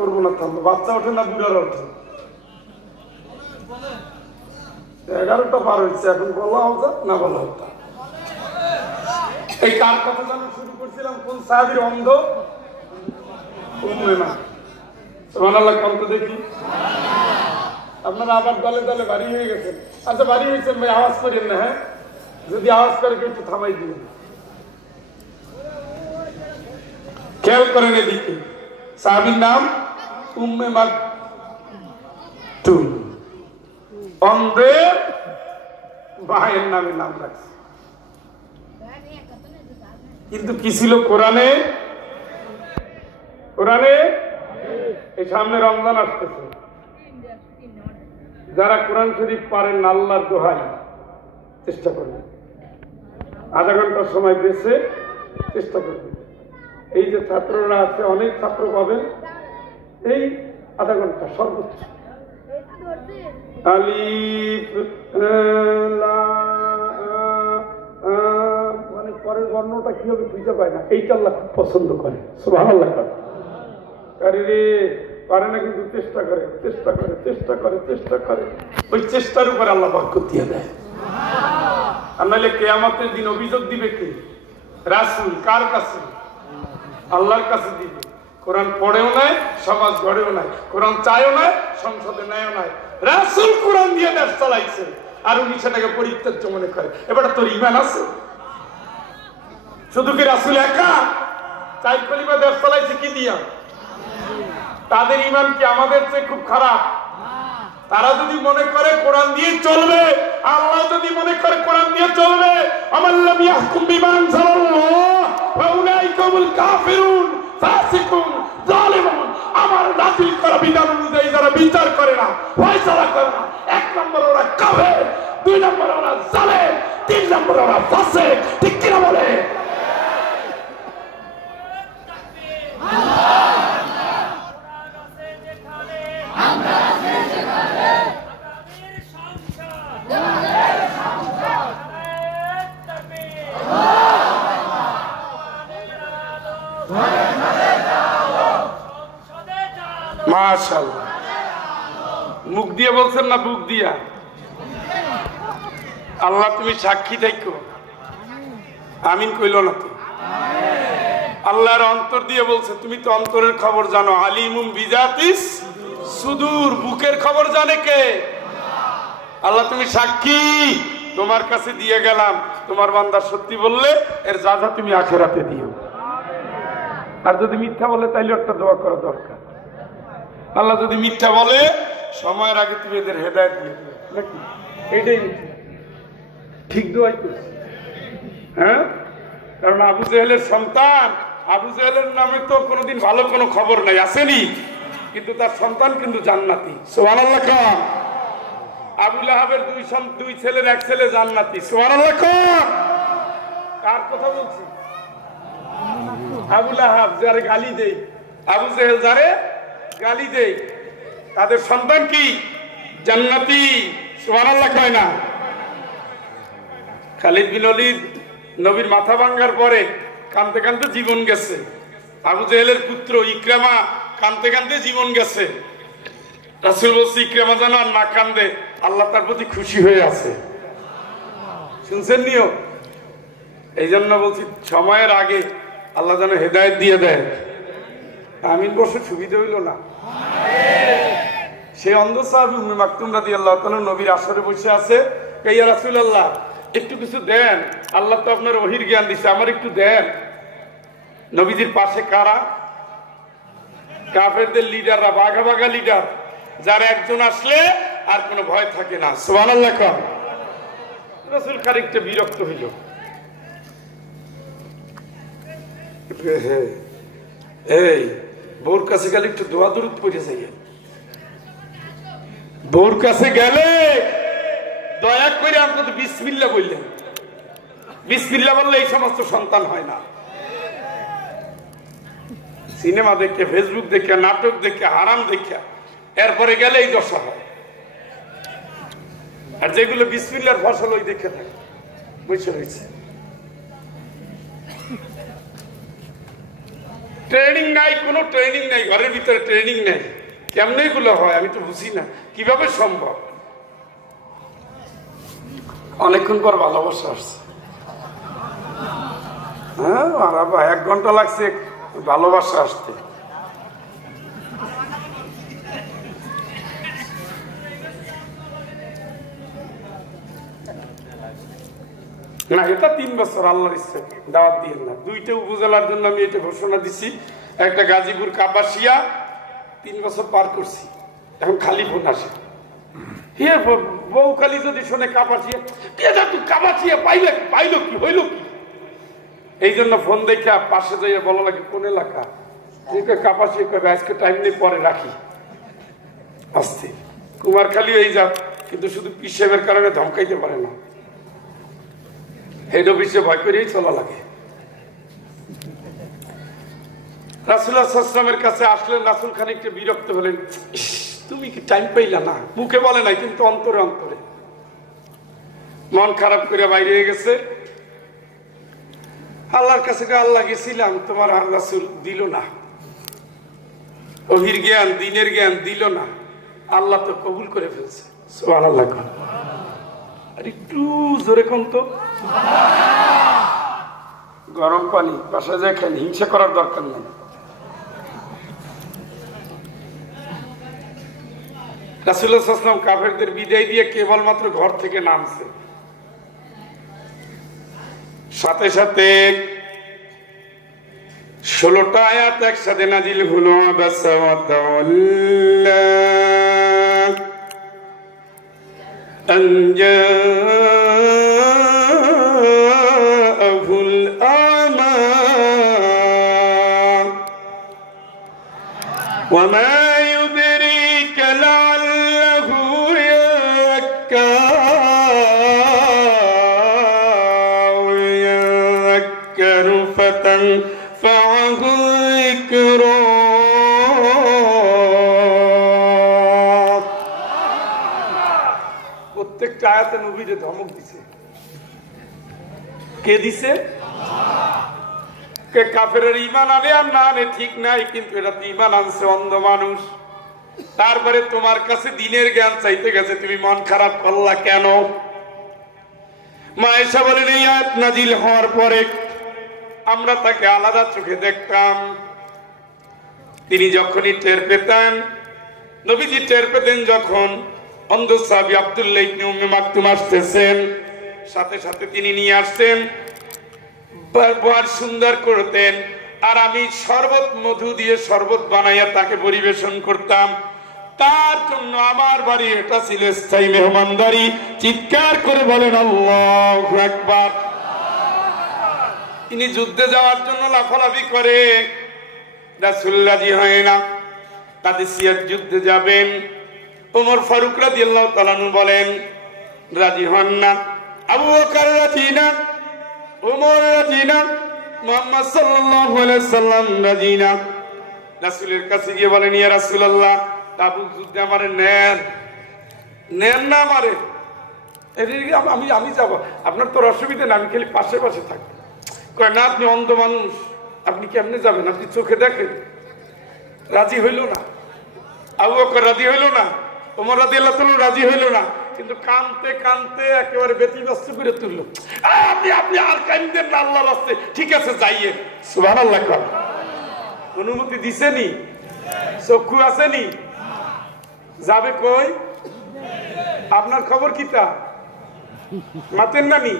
করবো না থামবো, বাচ্চা ওঠে না বুড়ারা ওঠে। 11টা পার হচ্ছে, এখন বলা হতো না বলা হতো। এই কার কথা জানো শুরু করছিলাম? কোন সাহাবীর অন্ধ? উম্মে মা। সুবহানাল্লাহ, কত দেখি। আপনারা আবার দলে দলে বাড়ি হয়ে গেছেন। আচ্ছা, বাড়ি হয়েছেন ভাই, আওয়াজ করেন না। হ্যাঁ, যদি আওয়াজ করে কেউ একটু থামাই দিবেন। খেয়াল করেন এদিকে, সাহাবীর নাম উম্মে মাকতুম, অন্ধের ভাইয়ের নামে নাম রাখছে। কিন্তু কি ছিল কোরআনে? কোরআনে এই সামনে রমজান আসতেছে, যারা কোরআন শরীফ পারেন না, আল্লাহর দোহাই চেষ্টা করবেন, আধা ঘন্টার সময় বেছে চেষ্টা করবেন। এই যে ছাত্ররা আছে, অনেক ছাত্র পাবেন, এই আধা ঘন্টা সর্বোচ্চ। আলিফ মানে পরের বর্ণটা কি হবে খুঁজে পায় না, এইটা আল্লাহ খুব পছন্দ করে। সুবহানাল্লাহ। আরে রে, পারে না কিন্তু চেষ্টা করে, চেষ্টা করে, চেষ্টা করে, চেষ্টা করে। ওই চেষ্টার উপরে আল্লাহ বরকত দিয়ে দেয়। আর নাহলে কিয়ামতের দিন অভিযোগ দিবে কে? রাসূল। কার কাছে? আল্লাহর কাছে দিবে। কোরআন পড়েও নাই, সমাজ গড়েও নাই, কোরআন চায়ও নাই, সংসদে নেয়ও নাই। রাসূল কোরআন দিয়ে দেশ চালাইছে, আর উনি সেটাকে পরিত্যাজ্য মনে করে। এবারে তোর ঈমান আছে? শুধু কি রাসূল একা? চাই কলিমা দেশ চালাইছে কি দিয়া? তাদের ঈমান কি আমাদের চেয়ে খুব খারাপ? তারা যদি মনে করে কোরআন দিয়ে চলবে, আল্লাহ যদি মনে করে কোরআন দিয়ে চলবে, আমাল্লাম ইয়াহকুম বিমা আনজালাল্লাহ ফাউলাইকা হুমুল কাফিরুন ফাসিকুন জালিমুন। আমার নাযিল করা বিধান অনুযায়ী যারা বিচার করে না, ফয়সালা করে না, 1 নম্বর ওরা কাফের, 2 নম্বর ওরা জালেম, 3 নম্বর ওরা ফাসিক। ঠিক কি না বলে? মাশাআল্লাহ। মুখ দিয়ে বলছেন না বুক দিয়া? আল্লাহ তুমি সাক্ষী থাকো, আমিন কইল না তো? আল্লাহর অন্তর দিয়ে বলছে, তুমি তো অন্তরের খবর জানো। আলিমুম বিজাতিস সুদূর, বুকের খবর জানে কে? আল্লাহ তুমি সাক্ষী, তোমার কাছে দিয়ে গেলাম। তোমার বান্দা সত্যি বললে এর যাজা তুমি আখিরাতে দিও, আর যদি মিথ্যা বলে তাইলে একটা দোয়া করা দরকার। আল্লাহ যদি মিথ্যা বলে, সময়ের আগে তুমি এদের হেদায়েত দিয়ে দিও, নাকি? এইটাই ঠিক দোয়াই করছে। হ্যাঁ, কারণ আবু জেহেলের সন্তান, আবু জেহেলের নামে তো কোনোদিন ভালো কোনো খবর নাই, আসেনি, কিন্তু তার সন্তান কিন্তু জান্নাতি। সুবহানাল্লাহ। আবু লাহাবের 2 ছেলের 1 ছেলে জান্নাতি। সুবহানাল্লাহ। কার কথা বলছি? আবু লাহাব যারে গালি দেই, আবু জেহেল যারে গালি দেই, তাদের সন্তান কি জান্নাতি। সুবহানাল্লাহ কয় না? খালিদ বিন ওলীদ নবীর মাথা ভাঙার পরে কাঁদতে কাঁদতে জীবন গেছে। আবু জেহেলের পুত্র ইকরামা কাঁদতে কাঁদতে জীবন গেছে। রাসূল বলছে, ইকরামা যেন আর না কান্দে, আল্লাহ তার প্রতি খুশি হয়ে আছে। শুনছেন নিও? এই জন্য বলছি, সময়ের আগে আল্লাহ যেন হেদায়েত দিয়ে দেয়। আমিন বসে সুবিধা হইল না? সেই অন্ধ সাহাবী উম্মে মাকতুম রাদিয়াল্লাহু তাআলা নবীর আসরে বসে আছে। ইয়া রাসূলুল্লাহ, একটু কিছু দেন, আল্লাহ তো আপনার ওহীর জ্ঞান দিছে, আমার একটু দেন। নবীজির পাশে কারা? কাফেরদের লিডাররা, বাঘা বাঘা লিডার, যার একজন আসলে আর কোনো ভয় থাকে না। সুবহানাল্লাহ। রাসূল খানিকটা বিরক্ত হইল। এই বউর কাছে গেলে একটু দোয়া দরুদ পড়ে যাই। বউর কাছে গেলে দয়া করে অন্তত বিসমিল্লাহ বললেন। বিসমিল্লাহ বললে এই সমস্ত সন্তান হয় না। সিনেমা দেখে, ফেসবুক দেখে, নাটক দেখে, হারাম দেখে, এরপরে গেলে এই দশা হয়। আর যেগুলো বিসমিল্লাহর ফসল ওই দেখে থাকে, বুঝতে হয়েছে? ট্রেনিং নাই, কোনো ট্রেনিং নাই, ঘরের ভিতরে ট্রেনিং নাই। কেমনে এগুলো হয় আমি তো বুঝি না, কিভাবে সম্ভব? অনেকক্ষণ পর ভালোবাসা আসছে। হ্যাঁ, আর 1 ঘন্টা লাগছে ভালোবাসা আসতে। না, এটা 3 বছর আল্লাহর ইচ্ছা, দাওয়াত দিয়ে না। 2টা উপজেলার জন্য আমি এটা ঘোষণা দিছি। একটা গাজীপুর কাপাসিয়া, 3 বছর পার করছি, এখন খালি ফোন আসে। বউ খালি যদি শোনে কাপাসিয়া, তুই কাপাসিয়া পাইল কি, হইল কি? এই জন্য ফোন দেখে পাশে যাইয়া বলা লাগে কোন এলাকা, কাপাসিয়া কবে আজকে টাইম নেই, পরে রাখি। আসতে কুমারখালী এই যা, কিন্তু শুধু পিসেবের কারণে ধমকাইতে পারে না, হেড অফিসে ভয় করেই চলা লাগে। রাসূলুল্লাহ সাল্লাল্লাহু আলাইহি ওয়াসাল্লামের কাছে আসলেন, রাসূল খানিকটা বিরক্ত হলেন। তুমি কি টাইম পাইলা না? মুখে বলে নাই, কিন্তু অন্তরে অন্তরে মন খারাপ করে বাইরে গেছে। আল্লাহর কাছে আল্লাহ গেছিলাম, তোমার রাসূল দিল না, ওহির জ্ঞান, দিনের জ্ঞান দিল না। আল্লাহ তো কবুল করে ফেলছে। সুবহানাল্লাহ। আর একটু জোরে কোন তো, গরম পানি বাসায় যায় খান, হিংসা করার দরকার নেই। রাসূলুল্লাহ সাল্লাল্লাহু আলাইহি ওয়াসাল্লাম কাফেরদের বিদায় দিয়ে কেবলমাত্র ঘর থেকে নামছে, সাথে সাথে 16টা আয়াত একসাথে নাজিল হলো। وما يدريك لعله يذكر فتنفعه الذكرى। প্রত্যেকটা আয়াতে নবীরে ধমক দিছে। কে দিছে? কাফেরের ঈমান আনে আর না আনে ঠিক নাই, কিন্তু এটা তো ঈমান আনছে অন্ধ মানুষ। তারপরে তোমার কাছে দিনের জ্ঞান চাইতে গেছে, তুমি মন খারাপ করলা কেন? মা আয়েশা বলেন, এই আয়াত নাজিল হওয়ার পরে আমরা তাকে আলাদা চোখে দেখতাম। তিনি যখনই টের পেতেন, নবীজি টের পেতেন যখন অন্ধ সাহাবী আব্দুল্লাহ ইবনে উম্মে মাকতুম আসতেছেন, সাথে সাথে তিনি নিয়ে আসতেন, ব্যবহার সুন্দর করতেন, আর আমি শরবত, মধু দিয়ে শরবত বানাইয়া তাকে পরিবেশন করতাম। তার জন্য আমার বাড়ি এটা ছিল স্থায়ী মেহমানদারি। চিৎকার করে বলেন আল্লাহু আকবার। তিনি যুদ্ধে যাওয়ার জন্য লাফালাফি করে, রাসূল রাজি হয় না, কাদিসিয়ার যুদ্ধে যাবেন। ওমর ফারুক রাদিয়াল্লাহু তাআলা আনহু বলেন রাজি হন না, আবু বকর রাজি না, ওমর রাজি না, মুহাম্মদ সাল্লাল্লাহু আলাইহি সাল্লাম রাজি না। রাসূলের কাছে গিয়ে বলেন, ইয়া রাসূলুল্লাহ, তাবুক যুদ্ধে আমারে নেন না, আমারে আমি যাব, আপনার তো অসুবিধা না, আমি খালি পাশে পাশে থাকবো। কয় না, আপনি অন্ধ মানুষ, আপনি কেমনে যাবেন, আপনি চোখে দেখেন। রাজি হইল না, আবু বকর রাজি হইল না, ওমর রাদিয়াল্লাহু তাআলা রাজি হইল না, কিন্তু কানতে কানতে একেবারে ব্যতিব্যস্ত করে তুললো। আপনি আর কাইন্দেন না আল্লাহর রাস্তায়, ঠিক আছে যাইয়ে। সুবহানাল্লাহ। অনুমতি দিছেনি? চক্ষু আসেনি? যাবে কই? আপনার খবর কি তা মাতেন নানি?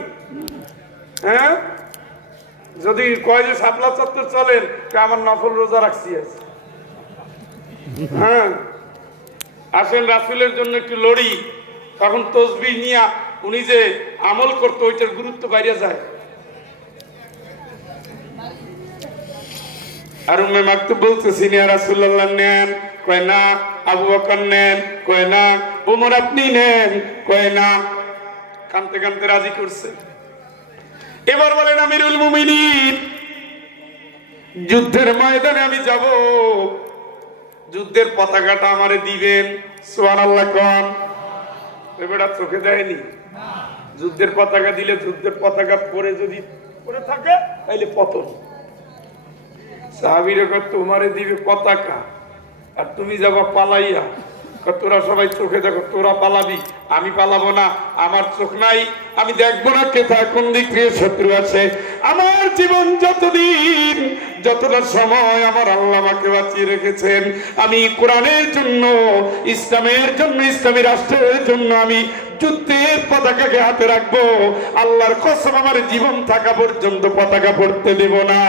হ্যাঁ, যদি কয় যে শাপলা চত্বর চলেন, আমার নফল রোজা রাখছি। হ্যাঁ, আসেন রাসূলের জন্য একটু লড়ি। তখন তসবিহ নিয়া উনি যে আমল করতো, ওইটার গুরুত্ব বাইরে যায়। আর উম্মে মাকতুম বলতেছি, ইয়া রাসূলুল্লাহ নেন, কয় না। আবু বকর নেন, কয় না। ওমর আপনি নেন, কয় না। কানতে কানতে রাজি করছে। এবার বলেন, আমিরুল মুমিনিন, যুদ্ধের ময়দানে আমি যাব, যুদ্ধের পতাকাটা আমারে দিবেন। সুবহানাল্লাহ। কোন এবারে চোখে দেয়নি? যুদ্ধের পতাকা দিলে, যুদ্ধের পতাকা পরে যদি পরে থাকে তাইলে পতন। সাহাবীরা কত তোমারে দিবে পতাকা আর তুমি যাবা পালাইয়া, তোরা সবাই চোখে দেখো, তোরা পালাবি, আমি পালাবো না, আমার চোখ নাই, আমি দেখবো না কেথা কোন দিক থেকে শত্রু আছে। আমার জীবন যতদিন, যতটা সময় আমার আল্লাহ আমাকে বাঁচিয়ে রেখেছেন, আমি কোরআনের জন্য, ইসলামের জন্য, ইসলামী রাষ্ট্রের জন্য আমি যুদ্ধের পতাকাকে হাতে রাখবো। আল্লাহর কসম, আমার জীবন থাকা পর্যন্ত পতাকা পড়তে দেব না।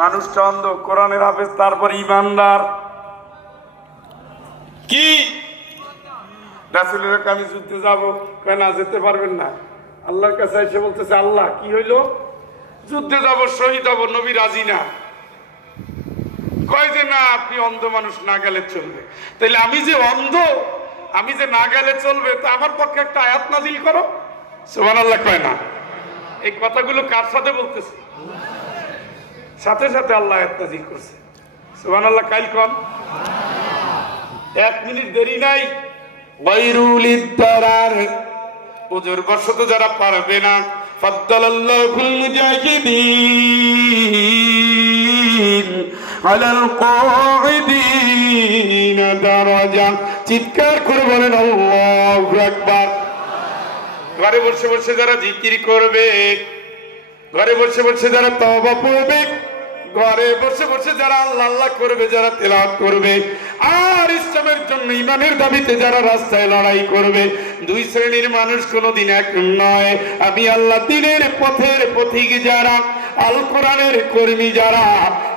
মানুষটা অন্ধ, কোরআনের হাফেজ, তারপর ইমানদার। কি রাসূলের আমি যুদ্ধে যাবো, না যেতে পারবেন না। আল্লাহর কাছে এসে বলতেছে, আল্লাহ কি হইলো? যুদ্ধে যাব, শহীদ হব, নবী রাজি না। কয় যে না, আপনি অন্ধ মানুষ, না গেলে চলবে। তাইলে আমি যে অন্ধ, আমি যে না গেলে চলবে, তা আমার পক্ষে একটা আয়াত নাযিল করো। সুবহানাল্লাহ কয় না? এই কথাগুলো কার সাথে বলতেছে? সাথে সাথে আল্লাহ আয়াত নাযিল করছে। সুবহানাল্লাহ। কাইল কোন 1 মিনিট দেরি নাই। গায়রুল ইদরার, ওজর বশত যারা পারবে না, ফাদ্দালাল্লাহুল মুজাহিদিন আলাল কাঈদিন দারাজা। চিৎকার করে বলেন আল্লাহু আকবার। ঘরে বসে বসে যারা জিকির করবে, ঘরে বসে বসে যারা তওবা পড়বে, ঘরে বসে বসে যারা আল্লাহ আল্লাহ করবে, যারা তেলাওয়াত করবে, আর ইসলামের জন্য ঈমানের দাবিতে যারা রাস্তায় লড়াই করবে, দুই শ্রেণীর মানুষ কোনোদিন এক নয়। আমি আল্লাহ দ্বীনের পথের পথিক যারা, আল কোরআনের কর্মী যারা,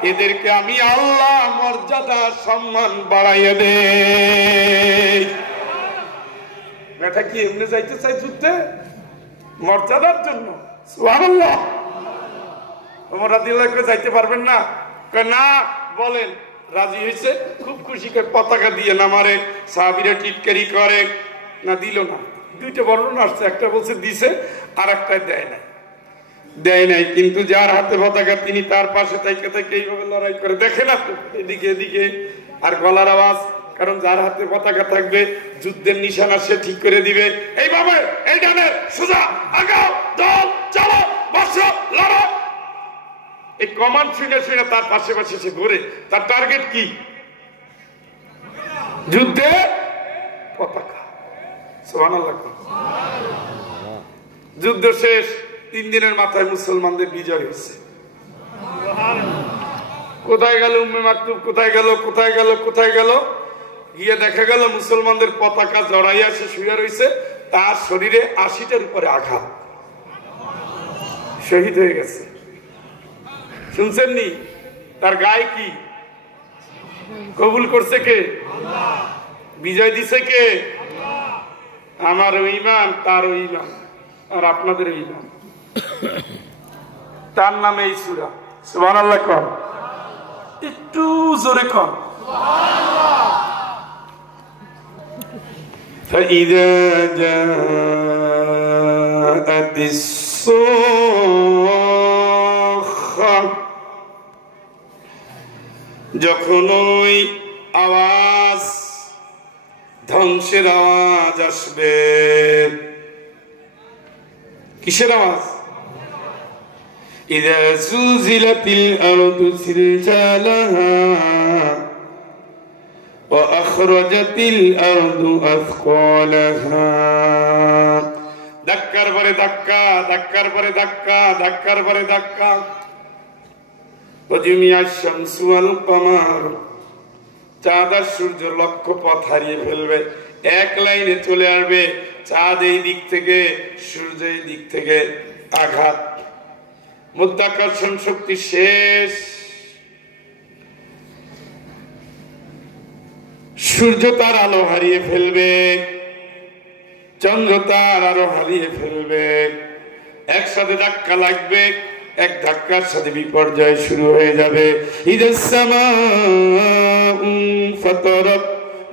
এদেরকে আমি আল্লাহ মর্যাদা সম্মান বাড়াইয়া দেই। এটা কি এমনি যাইতে চাই যুদ্ধে? মর্যাদার জন্য। সুবহানাল্লাহ। ওমর রাদিয়াল্লাহু আনহু যাইতে পারবেন না? না, বলেন। রাজি হয়েছে, খুব খুশি করে পতাকা দিয়ে নামারে, সাহাবীরা টিটকারি করে, না দিল না। দুইটা বর্ণনা আসছে, একটা বলছে দিছে, আর একটা দেয় নাই। দেয় নাই, কিন্তু যার হাতে পতাকা তিনি তার পাশে থেকে থেকে এইভাবে লড়াই করে, দেখে না তো এদিকে এদিকে, আর গলার আওয়াজ, কারণ যার হাতে পতাকা থাকবে যুদ্ধের নিশানা সে ঠিক করে দিবে। এইভাবে, এই ডানে সোজা, আগাও, দল, চলো, বসো, লড়ো। এই কমান্ড শুনে শুনে তার পাশে পাশে সে ঘুরে। তার টার্গেট কি? যুদ্ধে পতাকা। সুবহানাল্লাহ। যুদ্ধ শেষ, 3 দিনের মাথায় মুসলমানদের বিজয় হয়েছে। কোথায় গেল উম্মে মাকতুম? কোথায় গেল? কোথায় গেল? কোথায় গেল? গিয়ে দেখা গেল মুসলমানদের পতাকা জড়াইয়া সে শুয়ে রয়েছে, তার শরীরে 80টার উপরে আঘাত, শহীদ হয়ে গেছে। শুনছেন নি? তার গায়ে কি কবুল করছে কে? বিজয় দিছে কে? আমার ঈমান, তার ঈমান, আর আপনাদের ঈমান। তার নামে এই সূরা। সুবহানাল্লাহ কর, একটু জোরে কর। فإذا جاءت الصاخة, যখন ওই আওয়াজ, ধ্বংসের আওয়াজ আসবে। কিসের আওয়াজ? إذا زلزلت الأرض زلزالها وأخرجت الأرض أثقالها। ধাক্কার পরে ধাক্কা, ধাক্কার পরে ধাক্কা, ধাক্কার পরে ধাক্কা। وجميع الشمس والقمر, চাঁদ আর সূর্য লক্ষ্য পথ হারিয়ে ফেলবে, এক লাইনে চলে আসবে। চাঁদ এই দিক থেকে, সূর্য এই দিক থেকে, আঘাত। মাধ্যাকর্ষণ শক্তি শেষ। সূর্য তার আলো হারিয়ে ফেলবে, চন্দ্র তার আলো হারিয়ে ফেলবে। একসাথে ধাক্কা লাগবে, এক ধাক্কার সাথে বিপর্যয় শুরু হয়ে যাবে। ইদাস সামাউ ফাতারাত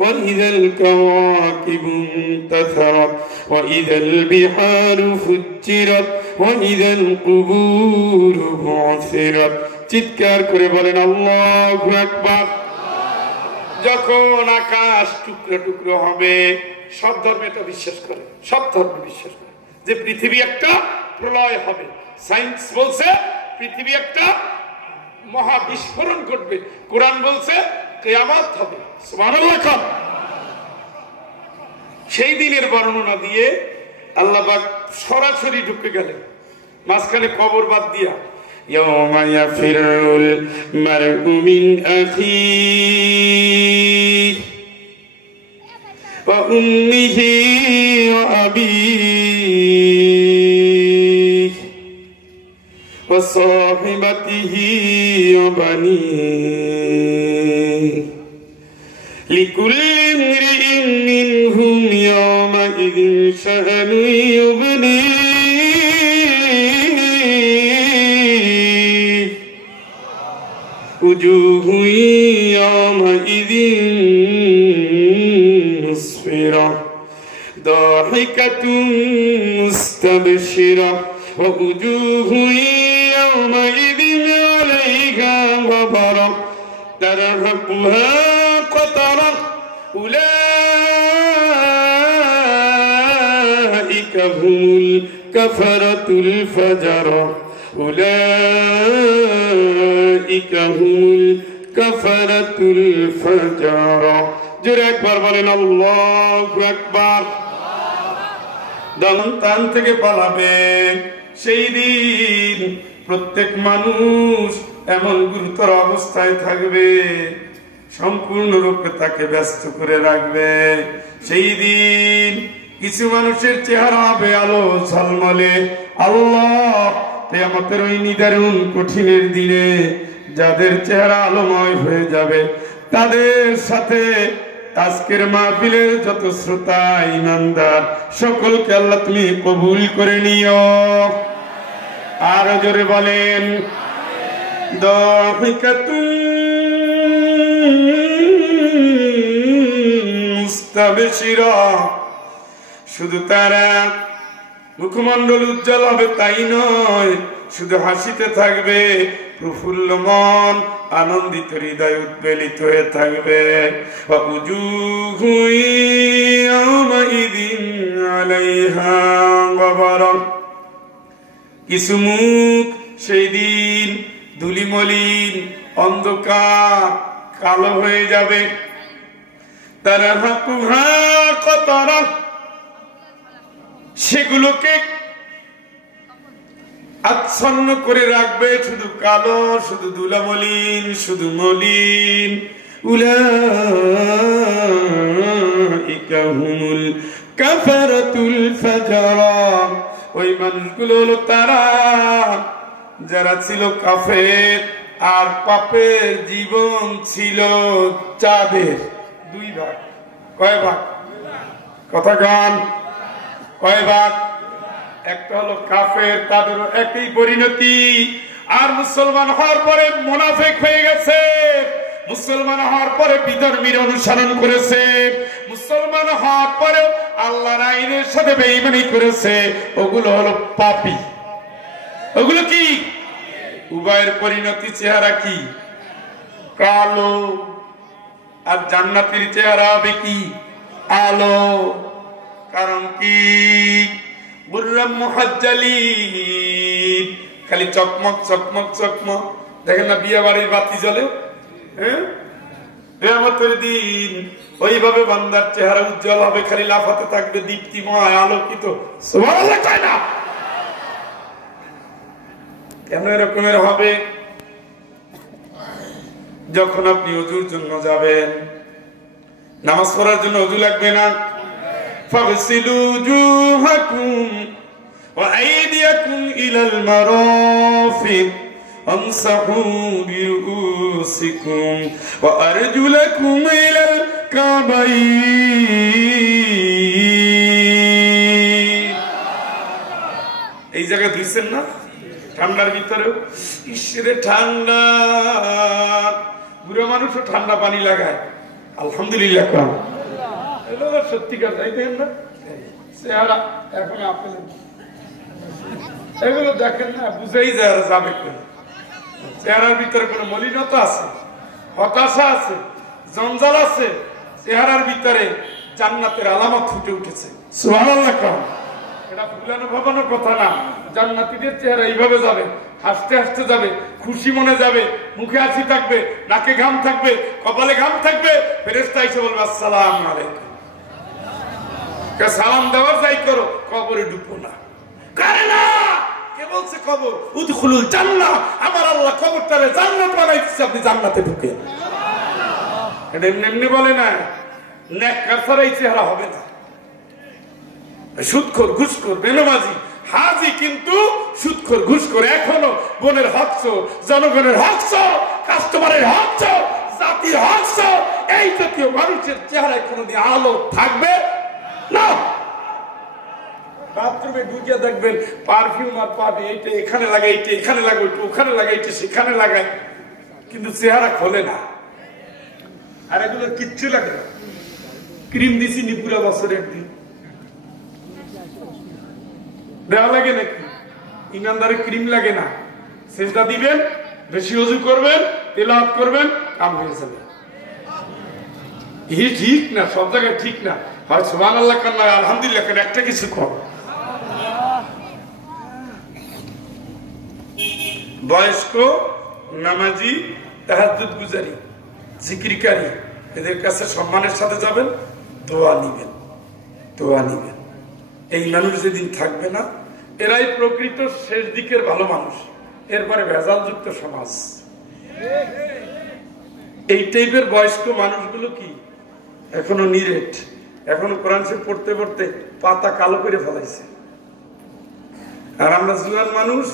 ওয়া ইদাল কাওয়াকিবু ইনতাসারাত ওয়া ইদাল বিহারু ফুজ্জিরাত ওয়া ইদাল কুবুরু বুসিরাত। চিৎকার করে বলেন আল্লাহু আকবার। যখন আকাশ টুকরো টুকরো হবে, সব ধর্মে এটা বিশ্বাস করে, সব ধর্মে বিশ্বাস করে যে পৃথিবী একটা প্রলয় হবে। সায়েন্স বলছে পৃথিবী একটা মহা বিস্ফোরণ ঘটবে। কোরআন বলছে কিয়ামত হবে। সুবহানাল্লাহ। সেই দিনের বর্ণনা দিয়ে আল্লাহ পাক সরাসরি ঢুকে গেলেন, মাঝখানে কবর বাদ দিয়া। ইয়াওমা ইয়াফিরুল মারউ মিন আখিহি ওয়া উম্মিহি ওয়া আবিহি ওয়া সাহিবাতিহি ওয়া বানিহি লিকুল্লি ইমরিইন মিনহুম ইয়াওমাইযিন শা'নুন ইউগনিহি উজুহুন ইয়াওমাইযিন মুসফিরা দাহিকাতুন মুস্তাবশিরা ওয়া উজুহুন ইয়াওমাইযিন আলাইহা গবারা তারহাকুহা قطرة أولئك هم الكفرة الفجرة أولئك هم الكفرة الفجرة জোরে একবার বলেন আল্লাহু আকবার। দন্তান থেকে পালাবে সেই দিন প্রত্যেক মানুষ এমন গুরুতর অবস্থায় থাকবে, সম্পূর্ণরূপে তাকে ব্যস্ত করে রাখবে। সেই দিন কিছু মানুষের চেহারা হবে আলো ঝলমলে। আল্লাহ কিয়ামতের ওই নিদারুণ কঠিনের দিনে যাদের চেহারা আলোময় হয়ে যাবে, তাদের সাথে আজকের মাহফিলের যত শ্রোতা ঈমানদার সকলকে আল্লাহ তুমি কবুল করে নিও। আর জোরে বলেন দাহিকাতুন মুস্তাবশিরা। শুধু তারা মুখমণ্ডল উজ্জ্বল হবে তাই নয়, শুধু হাসিতে থাকবে, প্রফুল্ল মন, আনন্দিত হৃদয় উদ্বেলিত হয়ে থাকবে। ওয়াজুহুন ইয়াওমাইযিন আলাইহা গবারা। কিছু মুখ সেই দিন ধুলিমলিন, অন্ধকার, কালো হয়ে যাবে। তারহাকুহা কতরা, সেগুলোকে আচ্ছন্ন করে রাখবে, শুধু কালো, শুধু ধুলামলিন, শুধু মলিন। উলাইকা হুমুল কাফারাতুল ফাজরা। ওই মানুষগুলো হলো তারা যারা ছিল কাফের আর পাপের জীবন ছিল চাঁদের দুই ভাগ। কয় ভাগ? কথা গান কয় ভাগ? একটা হলো কাফের, তাদেরও একই পরিণতি। আর মুসলমান হওয়ার পরে মুনাফিক হয়ে গেছে, মুসলমান হওয়ার পরে বিধর্মীর অনুসরণ করেছে, মুসলমান হওয়ার পরে আল্লাহর আইনের সাথে বেঈমানি করেছে, ওগুলো হলো পাপী। ওগুলো কি? উভয়ের পরিণতি চেহারা কি? কালো। আর জান্নাতীর চেহারা হবে কি? আলো। কারণ কি? বুররাম মুহাজ্জালিন, খালি চকমক চকমক চকমক। দেখেন না বিয়ে বাড়ির বাতি জ্বলে, হ্যাঁ? কিয়ামতের দিন ওইভাবে বান্দার চেহারা উজ্জ্বল হবে, খালি লাফাতে থাকবে, দীপ্তিময়, আলোকিত। সুবহানাল্লাহ কয় না? কেন এরকমের হবে? যখন আপনি ওযুর জন্য যাবেন, নামাজ পড়ার জন্য ওযু লাগবে না? ফাগসিলু উজুহাকুম ওয়া আইদিয়াকুম ইলাল মারাফিক আমসাহু বিরুসিকুম ওয়া আরজুলাকুম ইলাল কাবাইন। এই জায়গায় ধুইছেন না ঠান্ডার ভিতরে? ঈশ্বরে ঠান্ডা, বুড়ো মানুষও ঠান্ডা পানি লাগায়। আলহামদুলিল্লাহ। সত্যিকার দেখেন না চেহারা, এখন আপনি এগুলো দেখেন না, বুঝেই যায় যাবে কেন। চেহারার ভিতরে কোনো মলিনতা আছে, হতাশা আছে, জঞ্জাল আছে, চেহারার ভিতরে জান্নাতের আলামত ফুটে উঠেছে। সুবহানাল্লাহ। এটা ফুলানো ভাবানোর কথা না। জান্নাতীদের চেহারা এইভাবে যাবে, হাসতে হাসতে যাবে, খুশি মনে যাবে, মুখে হাসি থাকবে, নাকে ঘাম থাকবে, কপালে ঘাম থাকবে। ফেরেশতা এসে বলবে আসসালামু আলাইকুম। সালাম দেওয়ার যাই করো, কবরে ঢুকো না। কারে না, কে বলছে কবর? উদখুলুল জান্নাহ, আমার আল্লাহ কবরটারে জান্নাত বানাইছে, আপনি জান্নাতে ঢুকেন। এটা এমনি এমনি বলে না, নেককার ছাড়া এই চেহারা হবে না। সুদখোর, ঘুষখোর, বেনামাজি, হাজি কিন্তু সুদখোর, ঘুষখোর, এখনো বোনের হক, জনগণের হক, কাস্টমারের হক, জাতির হক, এই জাতীয় মানুষের চেহারায় কোনোদিন আলো থাকবে না। বাথরুমে ঢুকে দেখবেন পারফিউম আর পাবে, এইটা এখানে লাগাই, এইটা এখানে লাগাই, ওখানে লাগাই, সেখানে লাগায়, কিন্তু চেহারা খোলে না। আর এগুলো কিচ্ছু লাগে না। ক্রিম দিছি নি পুরা বছর একদিন দেওয়া লাগে নাকি? ইমানদারের ক্রিম লাগে না। সেজদা দিবেন, বেশি ওযু করবেন, তেলাওয়াত করবেন, কাম হয়ে যাবে। এই ঠিক না, সব জায়গায় ঠিক না। হয় সুবহানাল্লাহ কেন, আলহামদুলিল্লাহ কেন, একটা কিছু কম। বয়স্ক, নামাজি, তাহাজ্জুদ গুজারি, জিকিরকারী, এদের কাছে সম্মানের সাথে যাবেন, দোয়া নিবেন, দোয়া নিবেন। এই মানুষ যেদিন থাকবে না, এরাই প্রকৃত শেষ দিকের ভালো মানুষ। এরপরে ভেজালযুক্ত সমাজ। এই টাইপের বয়স্ক মানুষগুলো কি এখনো নিরেট, এখনো কোরআন শরীফ পড়তে পড়তে পাতা কালো করে ফেলাইছে। আর আমরা জুয়ান মানুষ,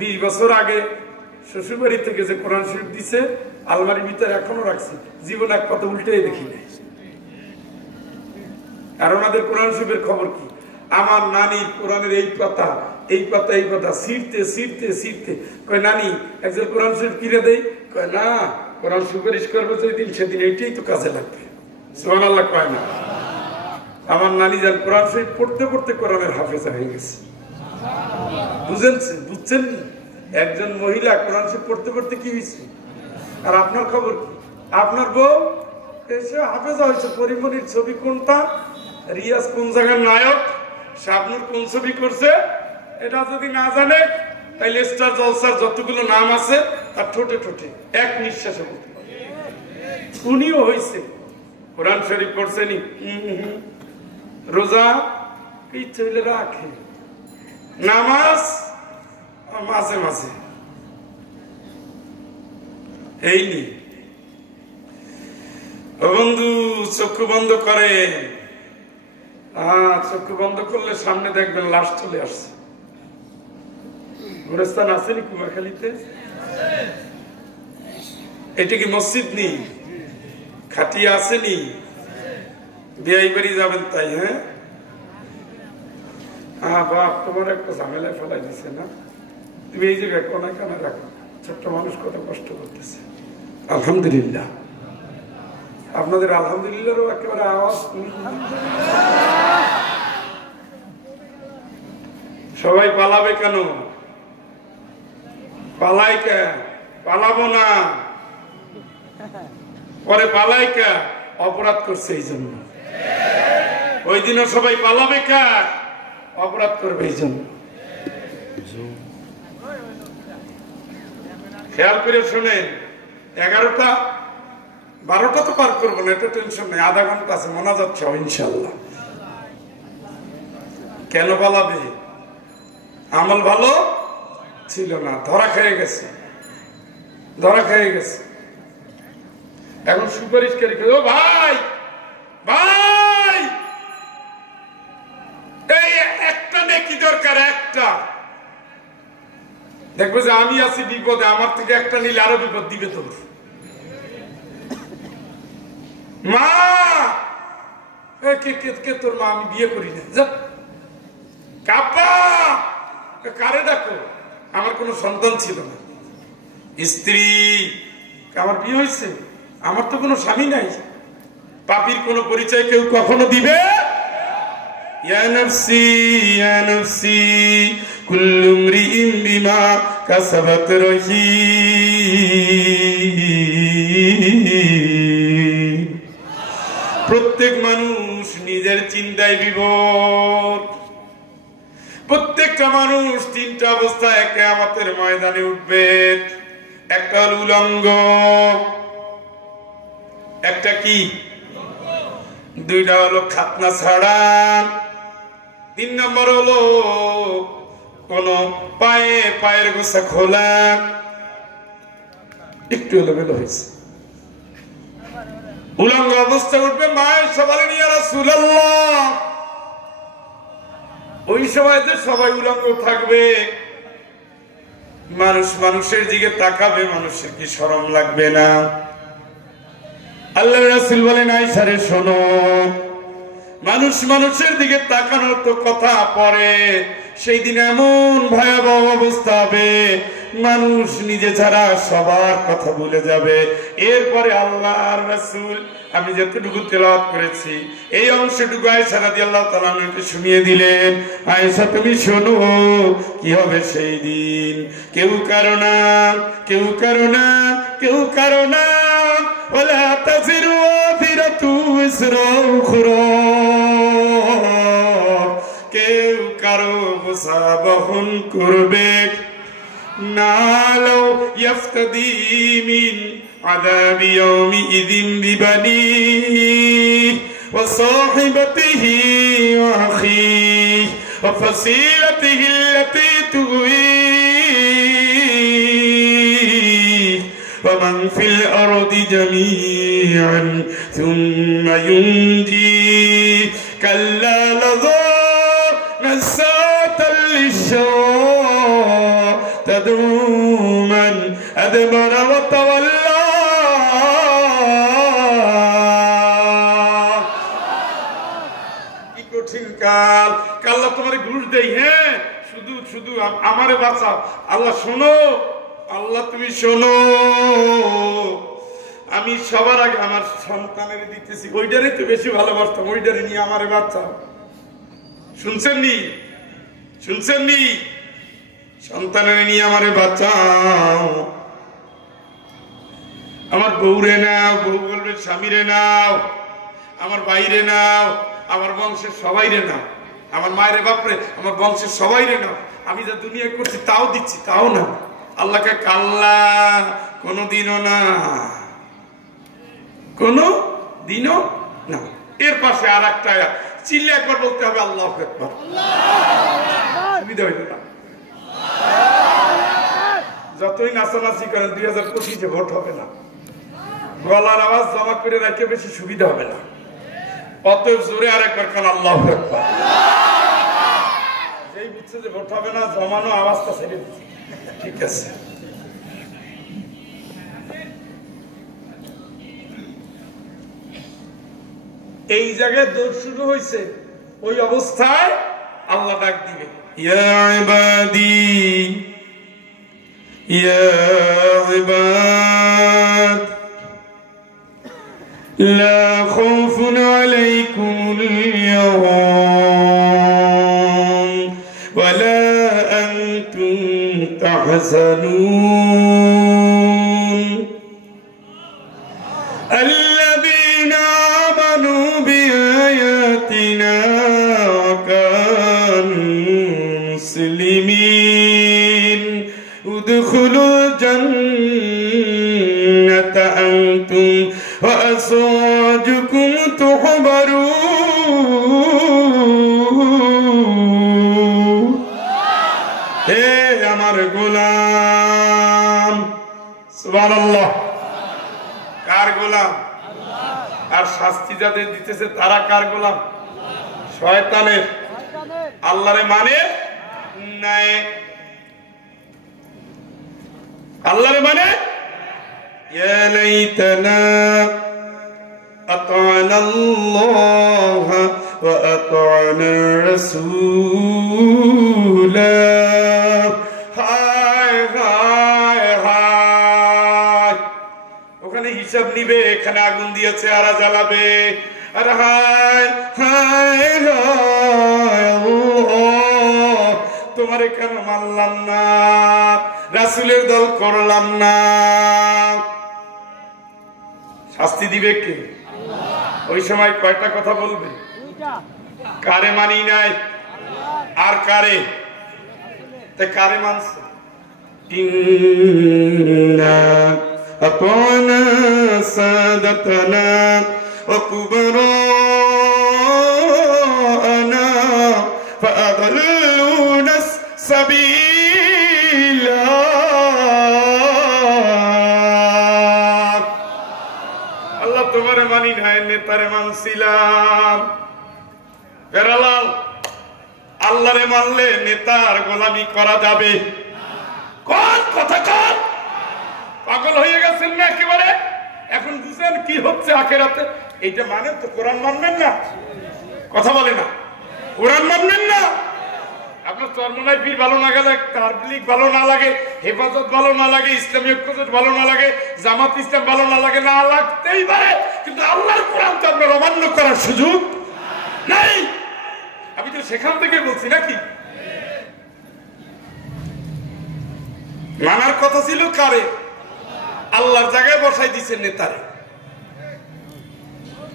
20 বছর আগে শ্বশুরবাড়ি থেকে যে কোরআন শরীফ দিছে, আলমারির ভিতরে এখনো রাখছি, জীবন এক পাতা উল্টেই দেখি নাই। আর ওনাদের কোরআন শরীফের খবর কি? আমার নানি কোরআনের এই পাতা, এই পাতা, এই পাতা ছিঁড়তে ছিঁড়তে ছিঁড়তে কয়, নানি একজন কোরআন শরীফ কিনে দেয়? কয় না, কোরআন সুপারিশ করবে যেদিন সেদিন এইটাই তো কাজে লাগবে। সুবহানাল্লাহ কয় না? আমার নানি যান কোরআন শরীফ পড়তে পড়তে কোরআনের হাফেজা হয়ে গেছে। বুঝছেন? একজন মহিলা কোরআন শরীফ পড়তে পড়তে কি হয়েছে? আর আপনার খবর কি? আপনার বউ এসে হাফেজা হয়েছে। পরিমণির ছবি কোনটা, রিয়াজ কোন জায়গার নায়ক, শাবনূর কোন ছবি করছে, এটা যদি না জানে, তাইলে স্টার জলসার যতগুলো নাম আছে তার ঠোঁটে ঠোঁটে এক নিঃশ্বাসে বলতে পারে। উনিও হয়েছে, কোরআন শরীফ পড়ছেনি, রোজা ইচ্ছে হইলে রাখে, নামাজ মাঝে মাঝে, এই নি। বন্ধু চক্ষু বন্ধ করে, চক্ষু বন্ধ করলে সামনে দেখবেন লাশ চলে আসছে। গোরস্থান আসেনি কুমারখালীতে? এটা কি মসজিদ নেই? খাটিয়া আসেনি? বিয়ে বাড়ি যাবেন তাই? হ্যাঁ বাপ, তোমার একটা ঝামেলায় ফেলাই দিছে না? তুমি এই জায়গায় কোনায় কানে রাখো, ছোট্ট মানুষ কত কষ্ট করতেছে। আলহামদুলিল্লাহ। আপনাদের আলহামদুলিল্লাহরও একেবারে আওয়াজ। সবাই পালাবে কেন? পালাই কে? পালাবো না। পরে পালাই কে? অপরাধ করছে এই জন্য। ওই দিনও সবাই পালাবে কে? অপরাধ করবে এই জন্য। খেয়াল করে শুনেন, 11টা 12টা তো পার করবো না, এটা টেনশন নেই, আধা ঘন্টা আছে, মনে যাচ্ছে ইনশাল্লাহ। কেন পালাবে? আমল ভালো ছিল না, ধরা খেয়ে গেছে, ধরা খেয়ে গেছে। এখন সুপারিশকারী কে? ও ভাই, ভাই, এই একটা নেকি দরকার, একটা। দেখবো যে আমি আছি বিপদে, আমার থেকে একটা নিলে আরো বিপদ দিবে তোর। মা, কে তোর মা? আমি বিয়ে করি না। যা কাপা, কারে ডাকো? আমার কোনো সন্তান ছিল না, স্ত্রী, আমার বিয়ে হয়েছে, আমার তো কোনো স্বামী নাই। পাপীর কোনো পরিচয় কেউ কখনো দিবে? ইয়া নাফসি ইয়া নাফসি কুল্লু ইমরিইন বিমা কাসাবাত রহিম। প্রত্যেক মানুষ নিজের চিন্তায় বিভোর। প্রত্যেকটা মানুষ তিনটা অবস্থায় কিয়ামতের ময়দানে উঠবে। একটা হলো উলঙ্গ, একটা কি, দুইটা হলো খাতনা ছাড়া, 3 নম্বর হলো কোন পায়ের গোছা খোলা। একটু এলোমেলো হয়েছে। উলঙ্গ অবস্থায় উঠবে। মায়ের সবাই নিয়ে রাসূলুল্লাহ, ওই সময় তো সবাই উলঙ্গ থাকবে, মানুষ মানুষের দিকে তাকাবে, মানুষের কি শরম লাগবে না? আল্লাহর রাসূল বলেন, আয়েশা রে শোনো, মানুষ মানুষের দিকে তাকানোর তো কথা পরে, সেই দিন এমন ভয়াবহ অবস্থা হবে, মানুষ নিজে ছাড়া সবার কথা ভুলে যাবে। এরপরে আল্লাহর রাসূল আমি যতটুকু তেলাওয়াত করেছি এই অংশটুকু আয়েশা রাদিয়াল্লাহু তাআলা আনহাকে শুনিয়ে দিলেন। আয়েশা তুমি শোনো কি হবে সেই দিন। কেউ কারো না, কেউ কারো না, কেউ কারো না, ওয়ালা তাজিরু ওয়াজিরাতু ইসরা উখরা, কেউ কারো বোঝা বহন করবে না। লাউ ইফতাদি মিন আযাবি ইয়াউমিযিন বিবানিহি ওয়া সাহিবাতিহি ওয়া আখিহি ওয়া ফাসিলাতিহি আল্লাতী তুওয়িহি ওয়া মান ফিল আরদি জামিআন সুম্মা ইউনজি কাল্লা লাযা নাসাতাল লিশশাওয়া تدعو من أدبر وتولى। কি কঠিন কাল, আল্লাহ তোমার ঘুষ দেই। হ্যাঁ, শুধু শুধু আমারে বাঁচাও। আল্লাহ শোনো, আল্লাহ তুমি শোনো, আমি সবার আগে আমার সন্তানের দিতেছি, ওইটারে তো বেশি ভালোবাসতাম, ওইটারে নিয়ে আমারে বাঁচাও। শুনছেন নি? শুনছেন নি? সন্তানের নিয়ে আমারে বাঁচাও। আমার বউরে নাও, বউ বলবে স্বামীরে নাও, আমার ভাইরে নাও, আমার বংশের সবাইরে নাও, আমার মায়ের বাপরে, আমার বংশের সবাইরে নাও। আমি যা দুনিয়া করছি তাও দিচ্ছি, তাও না। আল্লাহকে কাল্লা, কোনদিনও না, কোনো দিনও না। এর পাশে আর একটা চিল্লে একবার বলতে হবে আল্লাহু আকবার। সুবিধা হইল না? যতই নাচানাচি করেন 2025 ভোট হবে না, গলার আওয়াজ জমা করে রাখতে বেশি সুবিধা হবে না। অতএব জোরে আর একবার কান আল্লাহু আকবার। যেই বুঝছে যে ভোট হবে না, জমানো আওয়াজটা ছেড়ে দিচ্ছে। ঠিক আছে, এই জায়গায় দৌড় শুরু হয়েছে, ওই অবস্থায় আল্লাহ ডাক দিবে, ইয়া ইবাদি ইয়া ইবাদ লা খাউফুন আলাইকুমুল ইয়াওম ওয়া লা আনতুম তাহজানুন আল্লাযীনা আমানু বিআয়াতিনা ওয়া কানু মুসলিমিন উদখুলুল জান্নাতা আনতুম ওয়া আযওয়াজুকুম তুহবারুন। হে আমার গোলাম, সুবহানাল্লাহ। কার গোলাম? আর শাস্তি যাদের দিতেছে তারা কার গোলাম? শয়তানের। আল্লাহরে মানে নাই, আল্লাহরে মানে ইয়া লাইতানা আতা'না আল্লাহ ওয়া আতা'না রাসূল। হায় হায় হায়, ওখানে হিসাব নিবে, এখানে আগুন দিয়েছে আরা জ্বালাবে। আর হায় হায় হায় আল্লাহ, তোমারে কেন মানলাম না, রাসূলের দল করলাম না। শাস্তি দিবে কে? ওই সময় কয়টা কথা বলবে? কারে মানি নাই আর কারে তাই কারে মানছে? ইন্না আতানা সাদাতানা ওয়া কুবরানা ফাআদল্লুনা সাবিলা। আল্লাহ তোমারে মানি নাই, নেতারে মানছিলাম। বেরালাল, আল্লাহরে মানলে নেতার গোলামি করা যাবে? কোন কথা কর, পাগল হয়ে গেছেন না একেবারে? এখন বুঝেন কি হচ্ছে আখেরাতে? এইটা মানে তো কোরআন মানবেন না, কথা বলে না, কোরআন মানবেন না। আপনার চরমনায় পীর ভালো না গেলে, তাবলীগ ভালো না লাগে, হেফাজত ভালো না লাগে, ইসলামী ঐক্যজোট ভালো না লাগে, জামাত ইসলাম ভালো না লাগে, না লাগতেই পারে, কিন্তু আল্লাহর কোরআন তো আপনার অমান্য করার সুযোগ নাই। আমি তো সেখান থেকে বলছি নাকি? মানার কথা ছিল কারে? আল্লাহর জায়গায় বসাই দিছে নেতারে।